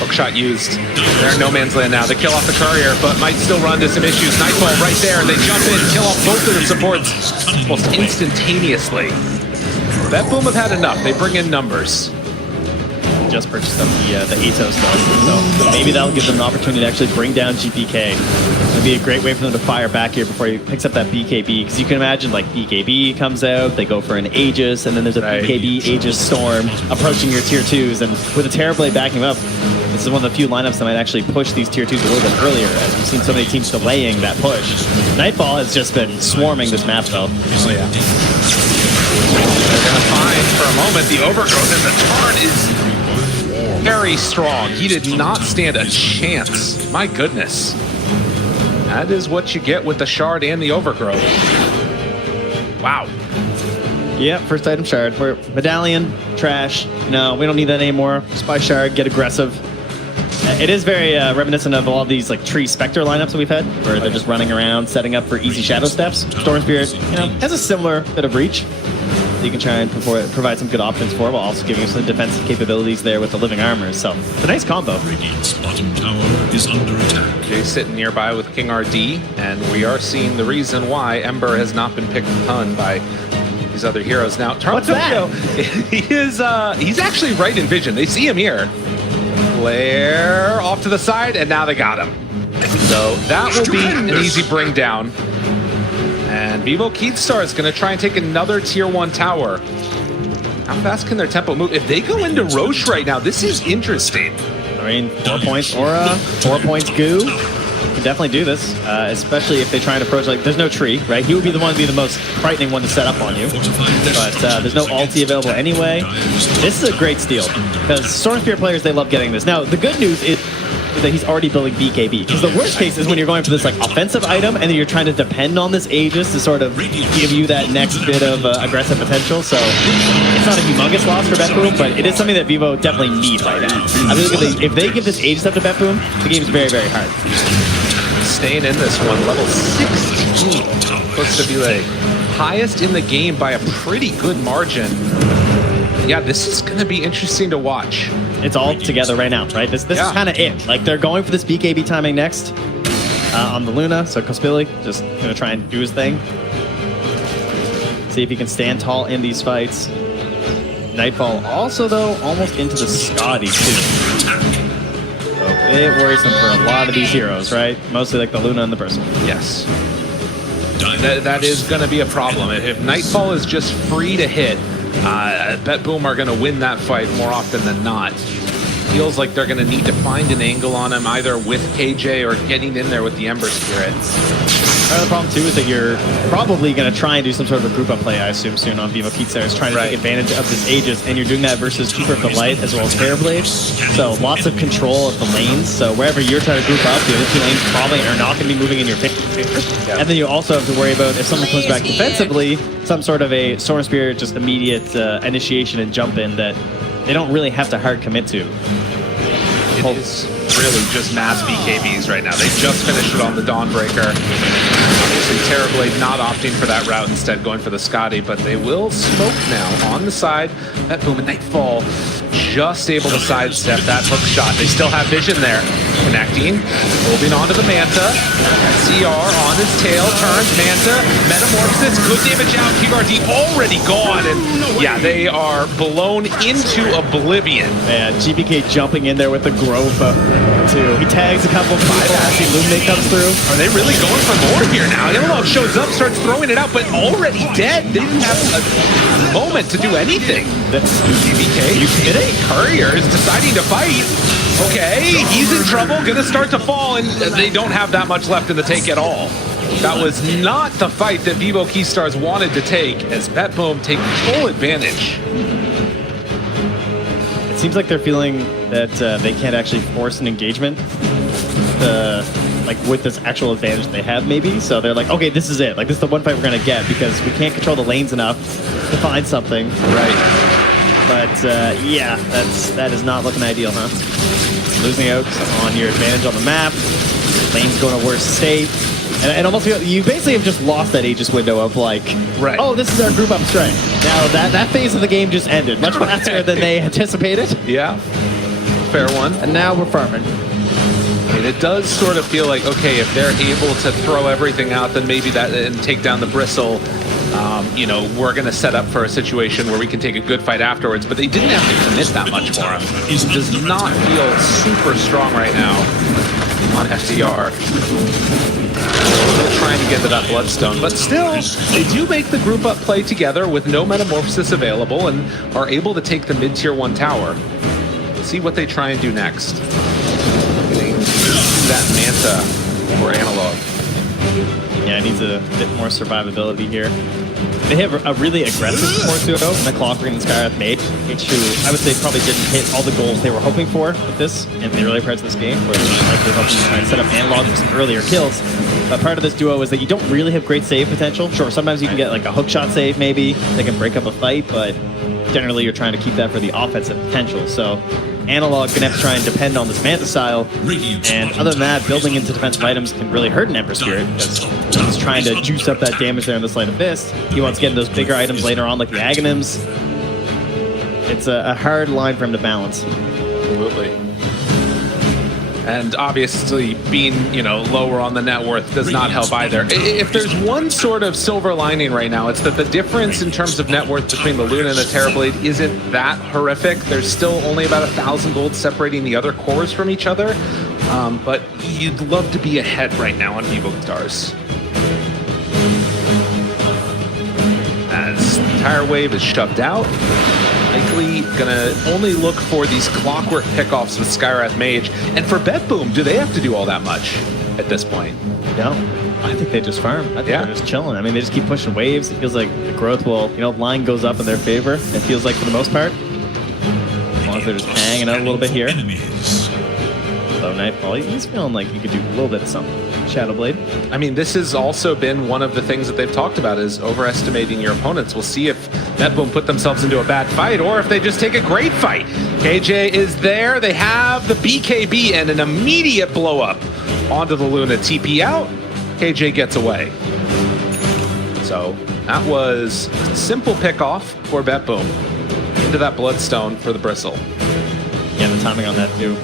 Hookshot used. They're in no man's land now. They kill off the courier, but might still run into some issues. Nightfall right there. They jump in, kill off both of the supports almost instantaneously. Bedboom have had enough. They bring in numbers. Just purchased up the Atos stuff, so maybe that'll give them an opportunity to actually bring down GPK. It'd be a great way for them to fire back here before he picks up that BKB, because you can imagine like BKB comes out, they go for an Aegis, and then there's a BKB Aegis Storm approaching your tier 2s, and with a Terrorblade backing up, this is one of the few lineups that might actually push these tier 2s a little bit earlier, as we've seen so many teams delaying that push. Nightfall has just been swarming this map though. Oh yeah. They're gonna find for a moment the overgrowth, and the turn is very strong. He did not stand a chance. My goodness. That is what you get with the shard and the overgrowth. Wow. Yeah, first item shard. For Medallion, trash. No, we don't need that anymore. Just buy shard, get aggressive. It is very reminiscent of all of these like tree Spectre lineups that we've had, where they're just running around, setting up for easy shadow steps. Storm Spirit, you know, has a similar bit of reach. You can try and provide some good options for, while also giving you some defensive capabilities there with the living armor. So it's a nice combo. Radiant's bottom tower is under attack. Jay's sitting nearby with King RD, and we are seeing the reason why Ember has not been picked a ton by these other heroes. Now, what's that? He's actually right in vision. They see him here. Flare off to the side, and now they got him. So that will be an easy bring down. And Vivo Keatstar is going to try and take another tier 1 tower. How fast can their tempo move? If they go into Roche right now, this is interesting. I mean, 4 points Aura, 4 points Goo. You can definitely do this, especially if they try and approach, like, there's no tree, right? He would be the one to be the most frightening one to set up on you. But there's no ulti available anyway. This is a great steal, because Storm Spirit players, they love getting this. Now, the good news is that he's already building BKB. Because the worst case is when you're going for this like offensive item and then you're trying to depend on this Aegis to sort of give you that next bit of aggressive potential. So it's not a humongous loss for Bedboom, but it is something that Vivo definitely need right now. I think if they give this Aegis up to Bedboom, the game is very, very hard. Staying in this one, level 16. Looks to be like highest in the game by a pretty good margin. Yeah, this is going to be interesting to watch. it's all together right now, right? This is kind of it. Like, they're going for this BKB timing next on the Luna, so Kospili just gonna try and do his thing. See if he can stand tall in these fights. Nightfall also, though, almost into the Scotty, too. So it worrisome for a lot of these heroes, right? Mostly like the Luna and the Bristle. Yes. That is going to be a problem. If Nightfall is just free to hit, BetBoom are going to win that fight more often than not. Feels like they're going to need to find an angle on him, either with KJ or getting in there with the Ember Spirit. Part of the problem, too, is that you're probably going to try and do some sort of a group-up play, I assume, soon on Vivo Keystars, trying to take advantage of this Aegis, and you're doing that versus Keeper of the Light as well as Terrorblade. So lots of control of the lanes. So wherever you're trying to group up, the other two lanes probably are not going to be moving in your favor. Yeah. And then you also have to worry about, if someone comes back defensively, some sort of a Storm Spirit, just immediate initiation and jump in that they don't really have to hard commit to. It is really just mass BKBs right now. They just finished it on the Dawnbreaker. Obviously, Terrorblade not opting for that route, instead going for the Scotty, but they will smoke now on the side. BetBoom and Nightfall just able to sidestep that hook shot. They still have vision there. Connecting, moving on to the Manta. CR on his tail, turns Manta, Metamorphosis, good damage out. QRD already gone, and yeah, they are blown into oblivion. Man, GBK jumping in there with the Grove too. He tags a couple of people as the Illuminate comes through. Are they really going for more here now? Analog shows up, starts throwing it out, but already dead. They didn't have a moment to do anything. GBK, you kidding? Courier is deciding to fight. Okay, he's in trouble, gonna start to fall, and they don't have that much left in the take at all. That was not the fight that Vivo Keystars wanted to take, as BetBoom take full advantage. It seems like they're feeling that they can't actually force an engagement like with this actual advantage they have, maybe. So they're like, okay, this is it. Like, this is the one fight we're gonna get because we can't control the lanes enough to find something. Right. But yeah, that is not looking ideal, huh? Losing out on your advantage on the map. Lane's going to worse state. And almost you basically have just lost that Aegis window of like, oh, this is our group up strength. Now that phase of the game just ended much faster than they anticipated. Yeah, fair one. And now we're farming. I mean, it does sort of feel like, okay, if they're able to throw everything out, then maybe that and take down the Bristle, you know, we're going to set up for a situation where we can take a good fight afterwards. But they didn't have to commit that much for him. He does not feel super strong right now on FTR. Still trying to get to that Bloodstone, but still, they do make the group up play together with no Metamorphosis available and are able to take the mid-tier 1 tower. Let's see what they try and do next. Getting that Manta for Analog. Yeah, it needs a bit more survivability here. They have a really aggressive support duo in the Clockwork and Skywrath Mage, who I would say probably didn't hit all the goals they were hoping for with this in the early parts of this game, where they're likely hoping to try and set up Analog for some earlier kills. But part of this duo is that you don't really have great save potential. Sure, sometimes you can get like a hookshot save maybe, that can break up a fight, but generally you're trying to keep that for the offensive potential. So Analog gonna have to try and depend on this Manta style, and other than that, building into defensive items can really hurt an Ember Spirit, because he's trying to juice up that damage there in the Sleight of Fist. He wants to get those bigger items later on, like the Aghanims. It's a hard line for him to balance. Absolutely. And obviously, being, you know, lower on the net worth does not help either. If there's one sort of silver lining right now, it's that the difference in terms of net worth between the Luna and the Terrorblade isn't that horrific. There's still only about 1,000 gold separating the other cores from each other. But you'd love to be ahead right now on Vivo Stars. As the entire wave is shoved out, likely gonna only look for these Clockwork pickoffs with Skywrath Mage. And for BetBoom, do they have to do all that much at this point? No, I think they just farm. I think they're just chilling. I mean, they just keep pushing waves. It feels like the growth will, you know, line goes up in their favor. It feels like for the most part. As long as they're just hanging out a little bit here. So Nightfall, he's feeling like he could do a little bit of something. Shadowblade. I mean, this has also been one of the things that they've talked about, is overestimating your opponents. We'll see if BetBoom put themselves into a bad fight or if they just take a great fight. KJ is there. They have the BKB and an immediate blow up onto the Luna. TP out. KJ gets away. So that was a simple pick off for BetBoom into that Bloodstone for the Bristle. Yeah, the timing on that too.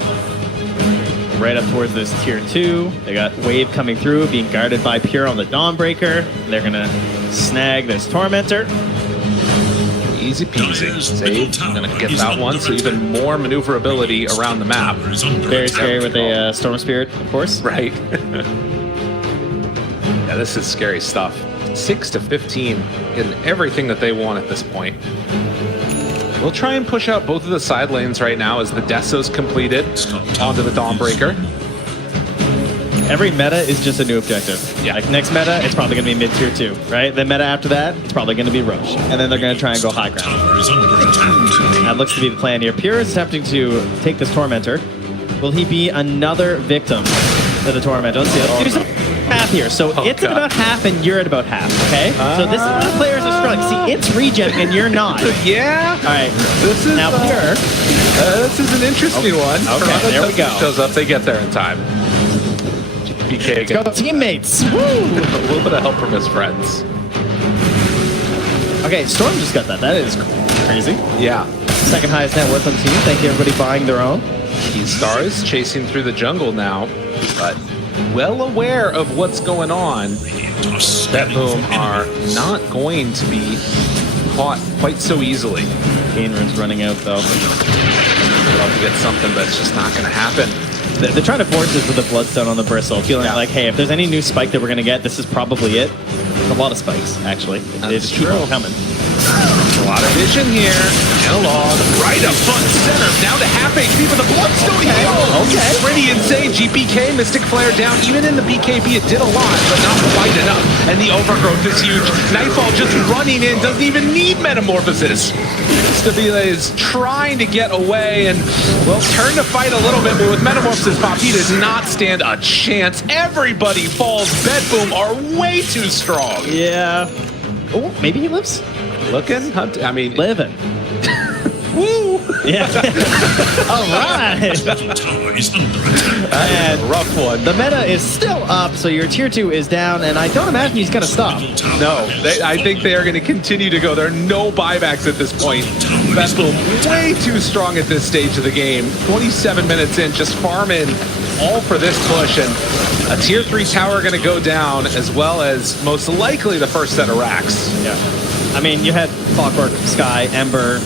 Right up towards this tier 2. They got Wave coming through, being guarded by Pure on the Dawnbreaker. They're gonna snag this Tormentor. Easy peasy. Save. Gonna get that one, so even more maneuverability around the map. Very scary with a Storm Spirit, of course. Right. Yeah, this is scary stuff. 6 to 15, getting everything that they want at this point. We'll try and push out both of the side lanes right now as the Deso's completed onto the Dawnbreaker. Every meta is just a new objective. Yeah. Like next meta, it's probably going to be mid-tier 2, right? The meta after that, it's probably going to be Roche. And then they're going to try and go high ground. That looks to be the plan here. Pure is attempting to take this Tormentor. Will he be another victim to the Tormentor? Let's see. Let's do some math here. So it's at about half and you're at about half, okay? So this is where the players are struggling. See, it's regen and you're not. Yeah. All right. This is now Pure. This is an interesting one. Okay, there we go. Shows up, they get there in time. BK Go teammates. Woo! A little bit of help from his friends. Okay, Storm just got that. That is crazy. Yeah. Second highest net worth on the team. Thank you, everybody buying their own. Stars chasing through the jungle now, but well aware of what's going on. BetBoom are not going to be caught quite so easily. Gainrun's running out, though. Love to get something, but it's just not going to happen. They're trying to force this with the Bloodstone on the Bristle, feeling like, hey, if there's any new spike that we're going to get, this is probably it. There's a lot of spikes, actually. They just keep on coming. A lot of vision here. Analog right up front and center. Down to half HP for the Bloodstone. Okay. Pretty insane. GPK, Mystic Flare down. Even in the BKB, it did a lot, but not quite enough. And the overgrowth is huge. Nightfall just running in. Doesn't even need Metamorphosis. Stabile is trying to get away and, well, turn to fight a little bit, but with Metamorphosis pop, he does not stand a chance. Everybody falls. BetBoom are way too strong. Yeah. Oh, maybe he lives? Looking? I mean... Living. Woo! Yeah. All right. And rough one. The meta is still up, so your tier 2 is down, and I don't imagine he's going to stop. No, I think they are going to continue to go. There are no buybacks at this point. BetBoom way too strong at this stage of the game. 27 minutes in, just farming all for this push, and a tier 3 tower going to go down, as well as most likely the first set of racks. Yeah. I mean, you had Clockwork, Sky, Ember.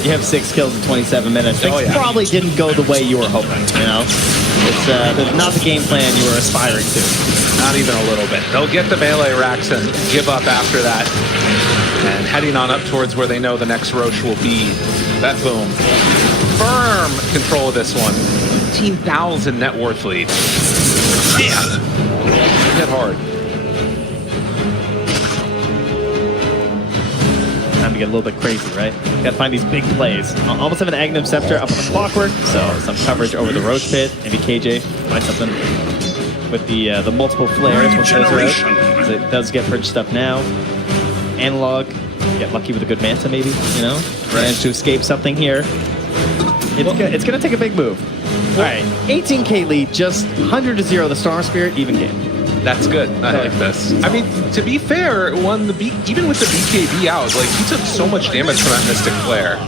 You have 6 kills in 27 minutes. Things probably didn't go the way you were hoping, you know? It's not the game plan you were aspiring to. Not even a little bit. They'll get the melee racks and give up after that. And heading on up towards where they know the next Roche will be. BetBoom. Firm control of this one. 15,000 net worth lead. Yeah. Hit hard. Time to get a little bit crazy, right? Gotta find these big plays. Almost have an Agnum Scepter up on the Clockwork, so some coverage over the Roach Pit. Maybe KJ find something with the multiple flares once those are out. So it does get purged up now. Analog, get lucky with a good Manta maybe, you know? Manage to escape something here. It's gonna take a big move. All right, 18k lead, just 100 to 0 the Storm Spirit, even game. That's good. I like this. I mean, to be fair, even with the BKB out, like he took so much damage from that Mystic Flare.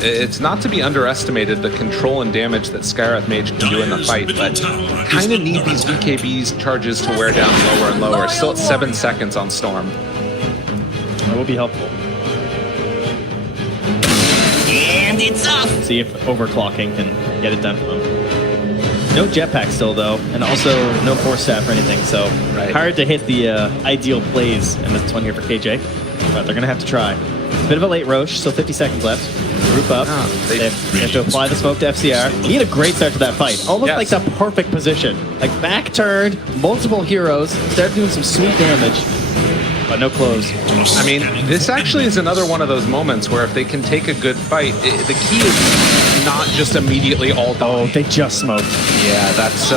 It's not to be underestimated the control and damage that Skywrath Mage can do in the fight, but kind of need these BKB's charges to wear down lower and lower. Still at 7 seconds on Storm. That will be helpful. And it's up. See if overclocking can get it done for them. No jetpack still, though, and also no force staff or anything, so hard to hit the ideal plays in this one here for KJ, but they're going to have to try. It's a bit of a late Roche, still 50 seconds left. Group up. They have to apply the smoke to FCR. He had a great start to that fight. Almost like the perfect position. Like back turned, multiple heroes, started doing some sweet damage, but no close. I mean, this actually is another one of those moments where if they can take a good fight, the key is not just immediately all done. Oh, they just smoked. Yeah, that's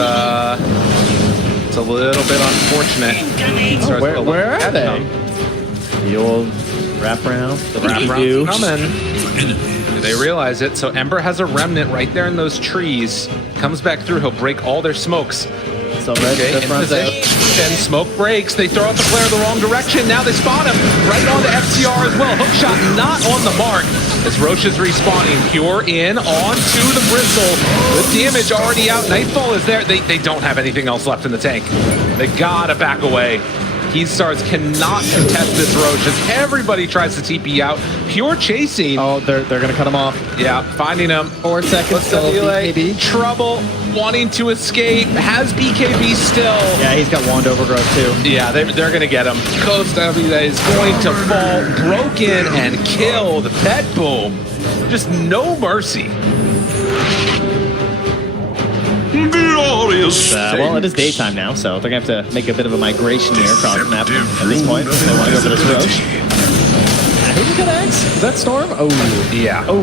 it's a little bit unfortunate. Where are they? The old wraparound. The wraparound coming. They realize it, so Ember has a remnant right there in those trees. Comes back through, he'll break all their smokes. So red runs out. then smoke breaks. They throw out the player the wrong direction. Now they spot him right onto FCR as well. Hookshot not on the mark as Roche is respawning. Pure in onto the Bristle. The damage already out. Nightfall is there. They don't have anything else left in the tank. They gotta back away. Keystars cannot contest this Roche as everybody tries to TP out. Pure chasing. Oh, they're gonna cut him off. Yeah, finding him. 4 seconds still. BKB. Trouble, wanting to escape. Has BKB still. Yeah, he's got wand overgrowth too. Yeah, they're gonna get him. Ghost Avicii is going to fall, broken and killed. That boom, just no mercy. Well, it is daytime now, so they're gonna have to make a bit of a migration here across the map at this point. They want to go for this Roche. Who's gonna X? Is that Storm? Oh, yeah. Oh,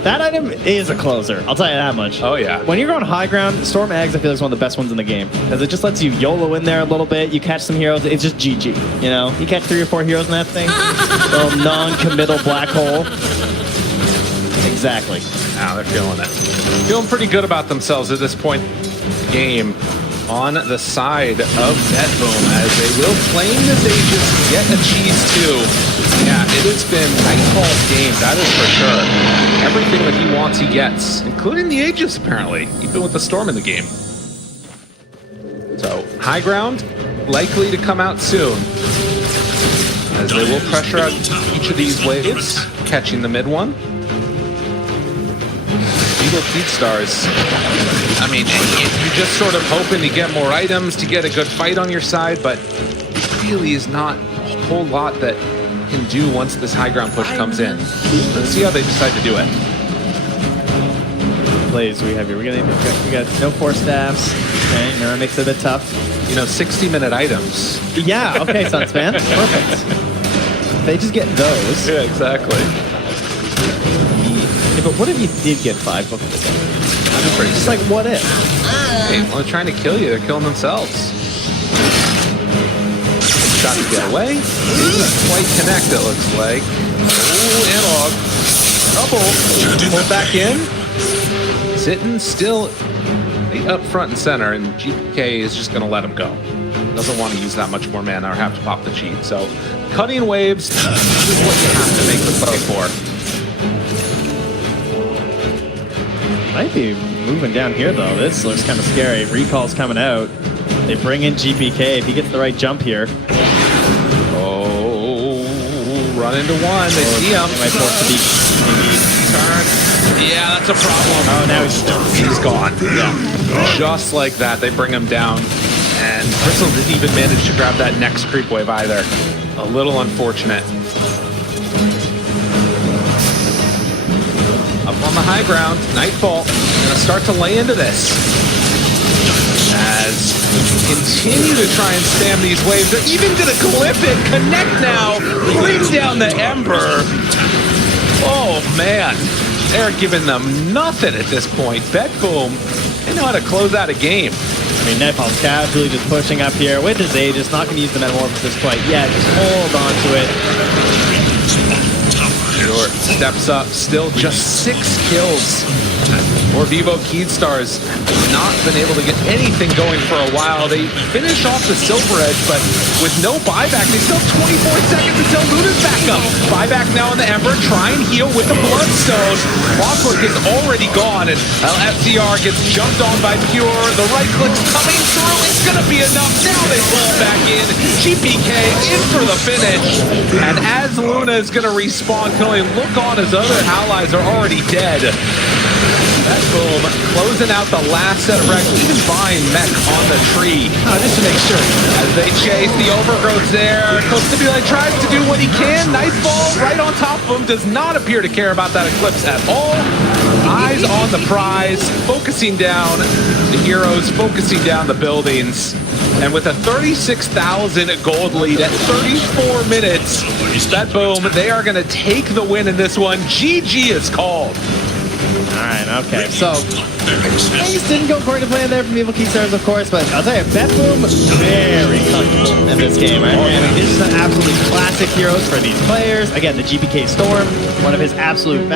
that item is a closer. I'll tell you that much. Oh yeah. When you're going high ground, Storm Eggs I feel like is one of the best ones in the game because it just lets you YOLO in there a little bit. You catch some heroes. It's just GG. You know, you catch 3 or 4 heroes in that thing. Little non-committal black hole. Exactly. Now they're feeling it. Feeling pretty good about themselves at this point in the game on the side of BetBoom as they will claim this Aegis, get a cheese too. Yeah, it has been Nightfall's game, that is for sure. Everything that he wants he gets, including the Aegis apparently, even with the Storm in the game. So, high ground, likely to come out soon. As they will pressure out each of these waves, catching the mid one. Vivo Keystars, I mean, you're just sort of hoping to get more items, to get a good fight on your side, but it really is not a whole lot that can do once this high ground push comes in. Let's see how they decide to do it. Plays we have here. We got no 4 staffs. Okay, no, that makes it a bit tough. You know, 60-minute items. Yeah, okay, Sunspan. Perfect. They just get those. Yeah, exactly. Yeah, but what if you did get 5 booked this game? It's like, what if? Hey, well, they're trying to kill you. They're killing themselves. Shot to get away. Didn't quite connect, it looks like. Oh, analog. Double. Pull back in. Sitting still up front and center, and GPK is just going to let him go. Doesn't want to use that much more mana or have to pop the cheat. So, cutting waves is what you have to make the play for. Might be moving down here, though. This looks kind of scary. Recall's coming out. They bring in GPK if he gets the right jump here. Oh, run into one. They see him. Might force to be turn. Yeah, that's a problem. Oh, now he's gone. Yeah. Just like that, they bring him down. And Bristle didn't even manage to grab that next creep wave either. A little unfortunate. Up on the high ground, Nightfall gonna start to lay into this. As we continue to try and spam these waves, they're even gonna clip it, connect now, bring down the Ember. Oh man, they're giving them nothing at this point. BetBoom, they know how to close out a game. I mean, Nightfall's casually just pushing up here with his Aegis, not going to use the Metamorphosis quite yet. Just hold on to it. Short steps up, still just 6 kills. For Vivo Keystars, not been able to get anything going for a while. They finish off the Silver Edge, but with no buyback, they still have 24 seconds until Luna's back up. Buyback now on the Ember, try and heal with the Bloodstone. Clockwork is already gone, and FCR gets jumped on by Pure. The right click's coming through. It's gonna be enough. Now they pull back in. GPK in for the finish. And as Luna is gonna respawn, can only look on as other allies are already dead. BetBoom closing out the last set of wrecks, even buying mech on the tree. Just to make sure. As they chase, the overgrowth there. Tentatively tries to do what he can. Nightfall right on top of him. Does not appear to care about that Eclipse at all. Eyes on the prize. Focusing down the heroes. Focusing down the buildings. And with a 36,000 gold lead at 34 minutes, BetBoom, they are going to take the win in this one. GG is called. Alright, okay, so things didn't go according to plan there from Vivo Keystars, of course, but I'll tell you, BetBoom, very comfortable in this game. I mean, these are some absolutely classic heroes for these players. Again, the GPK Storm, one of his absolute best.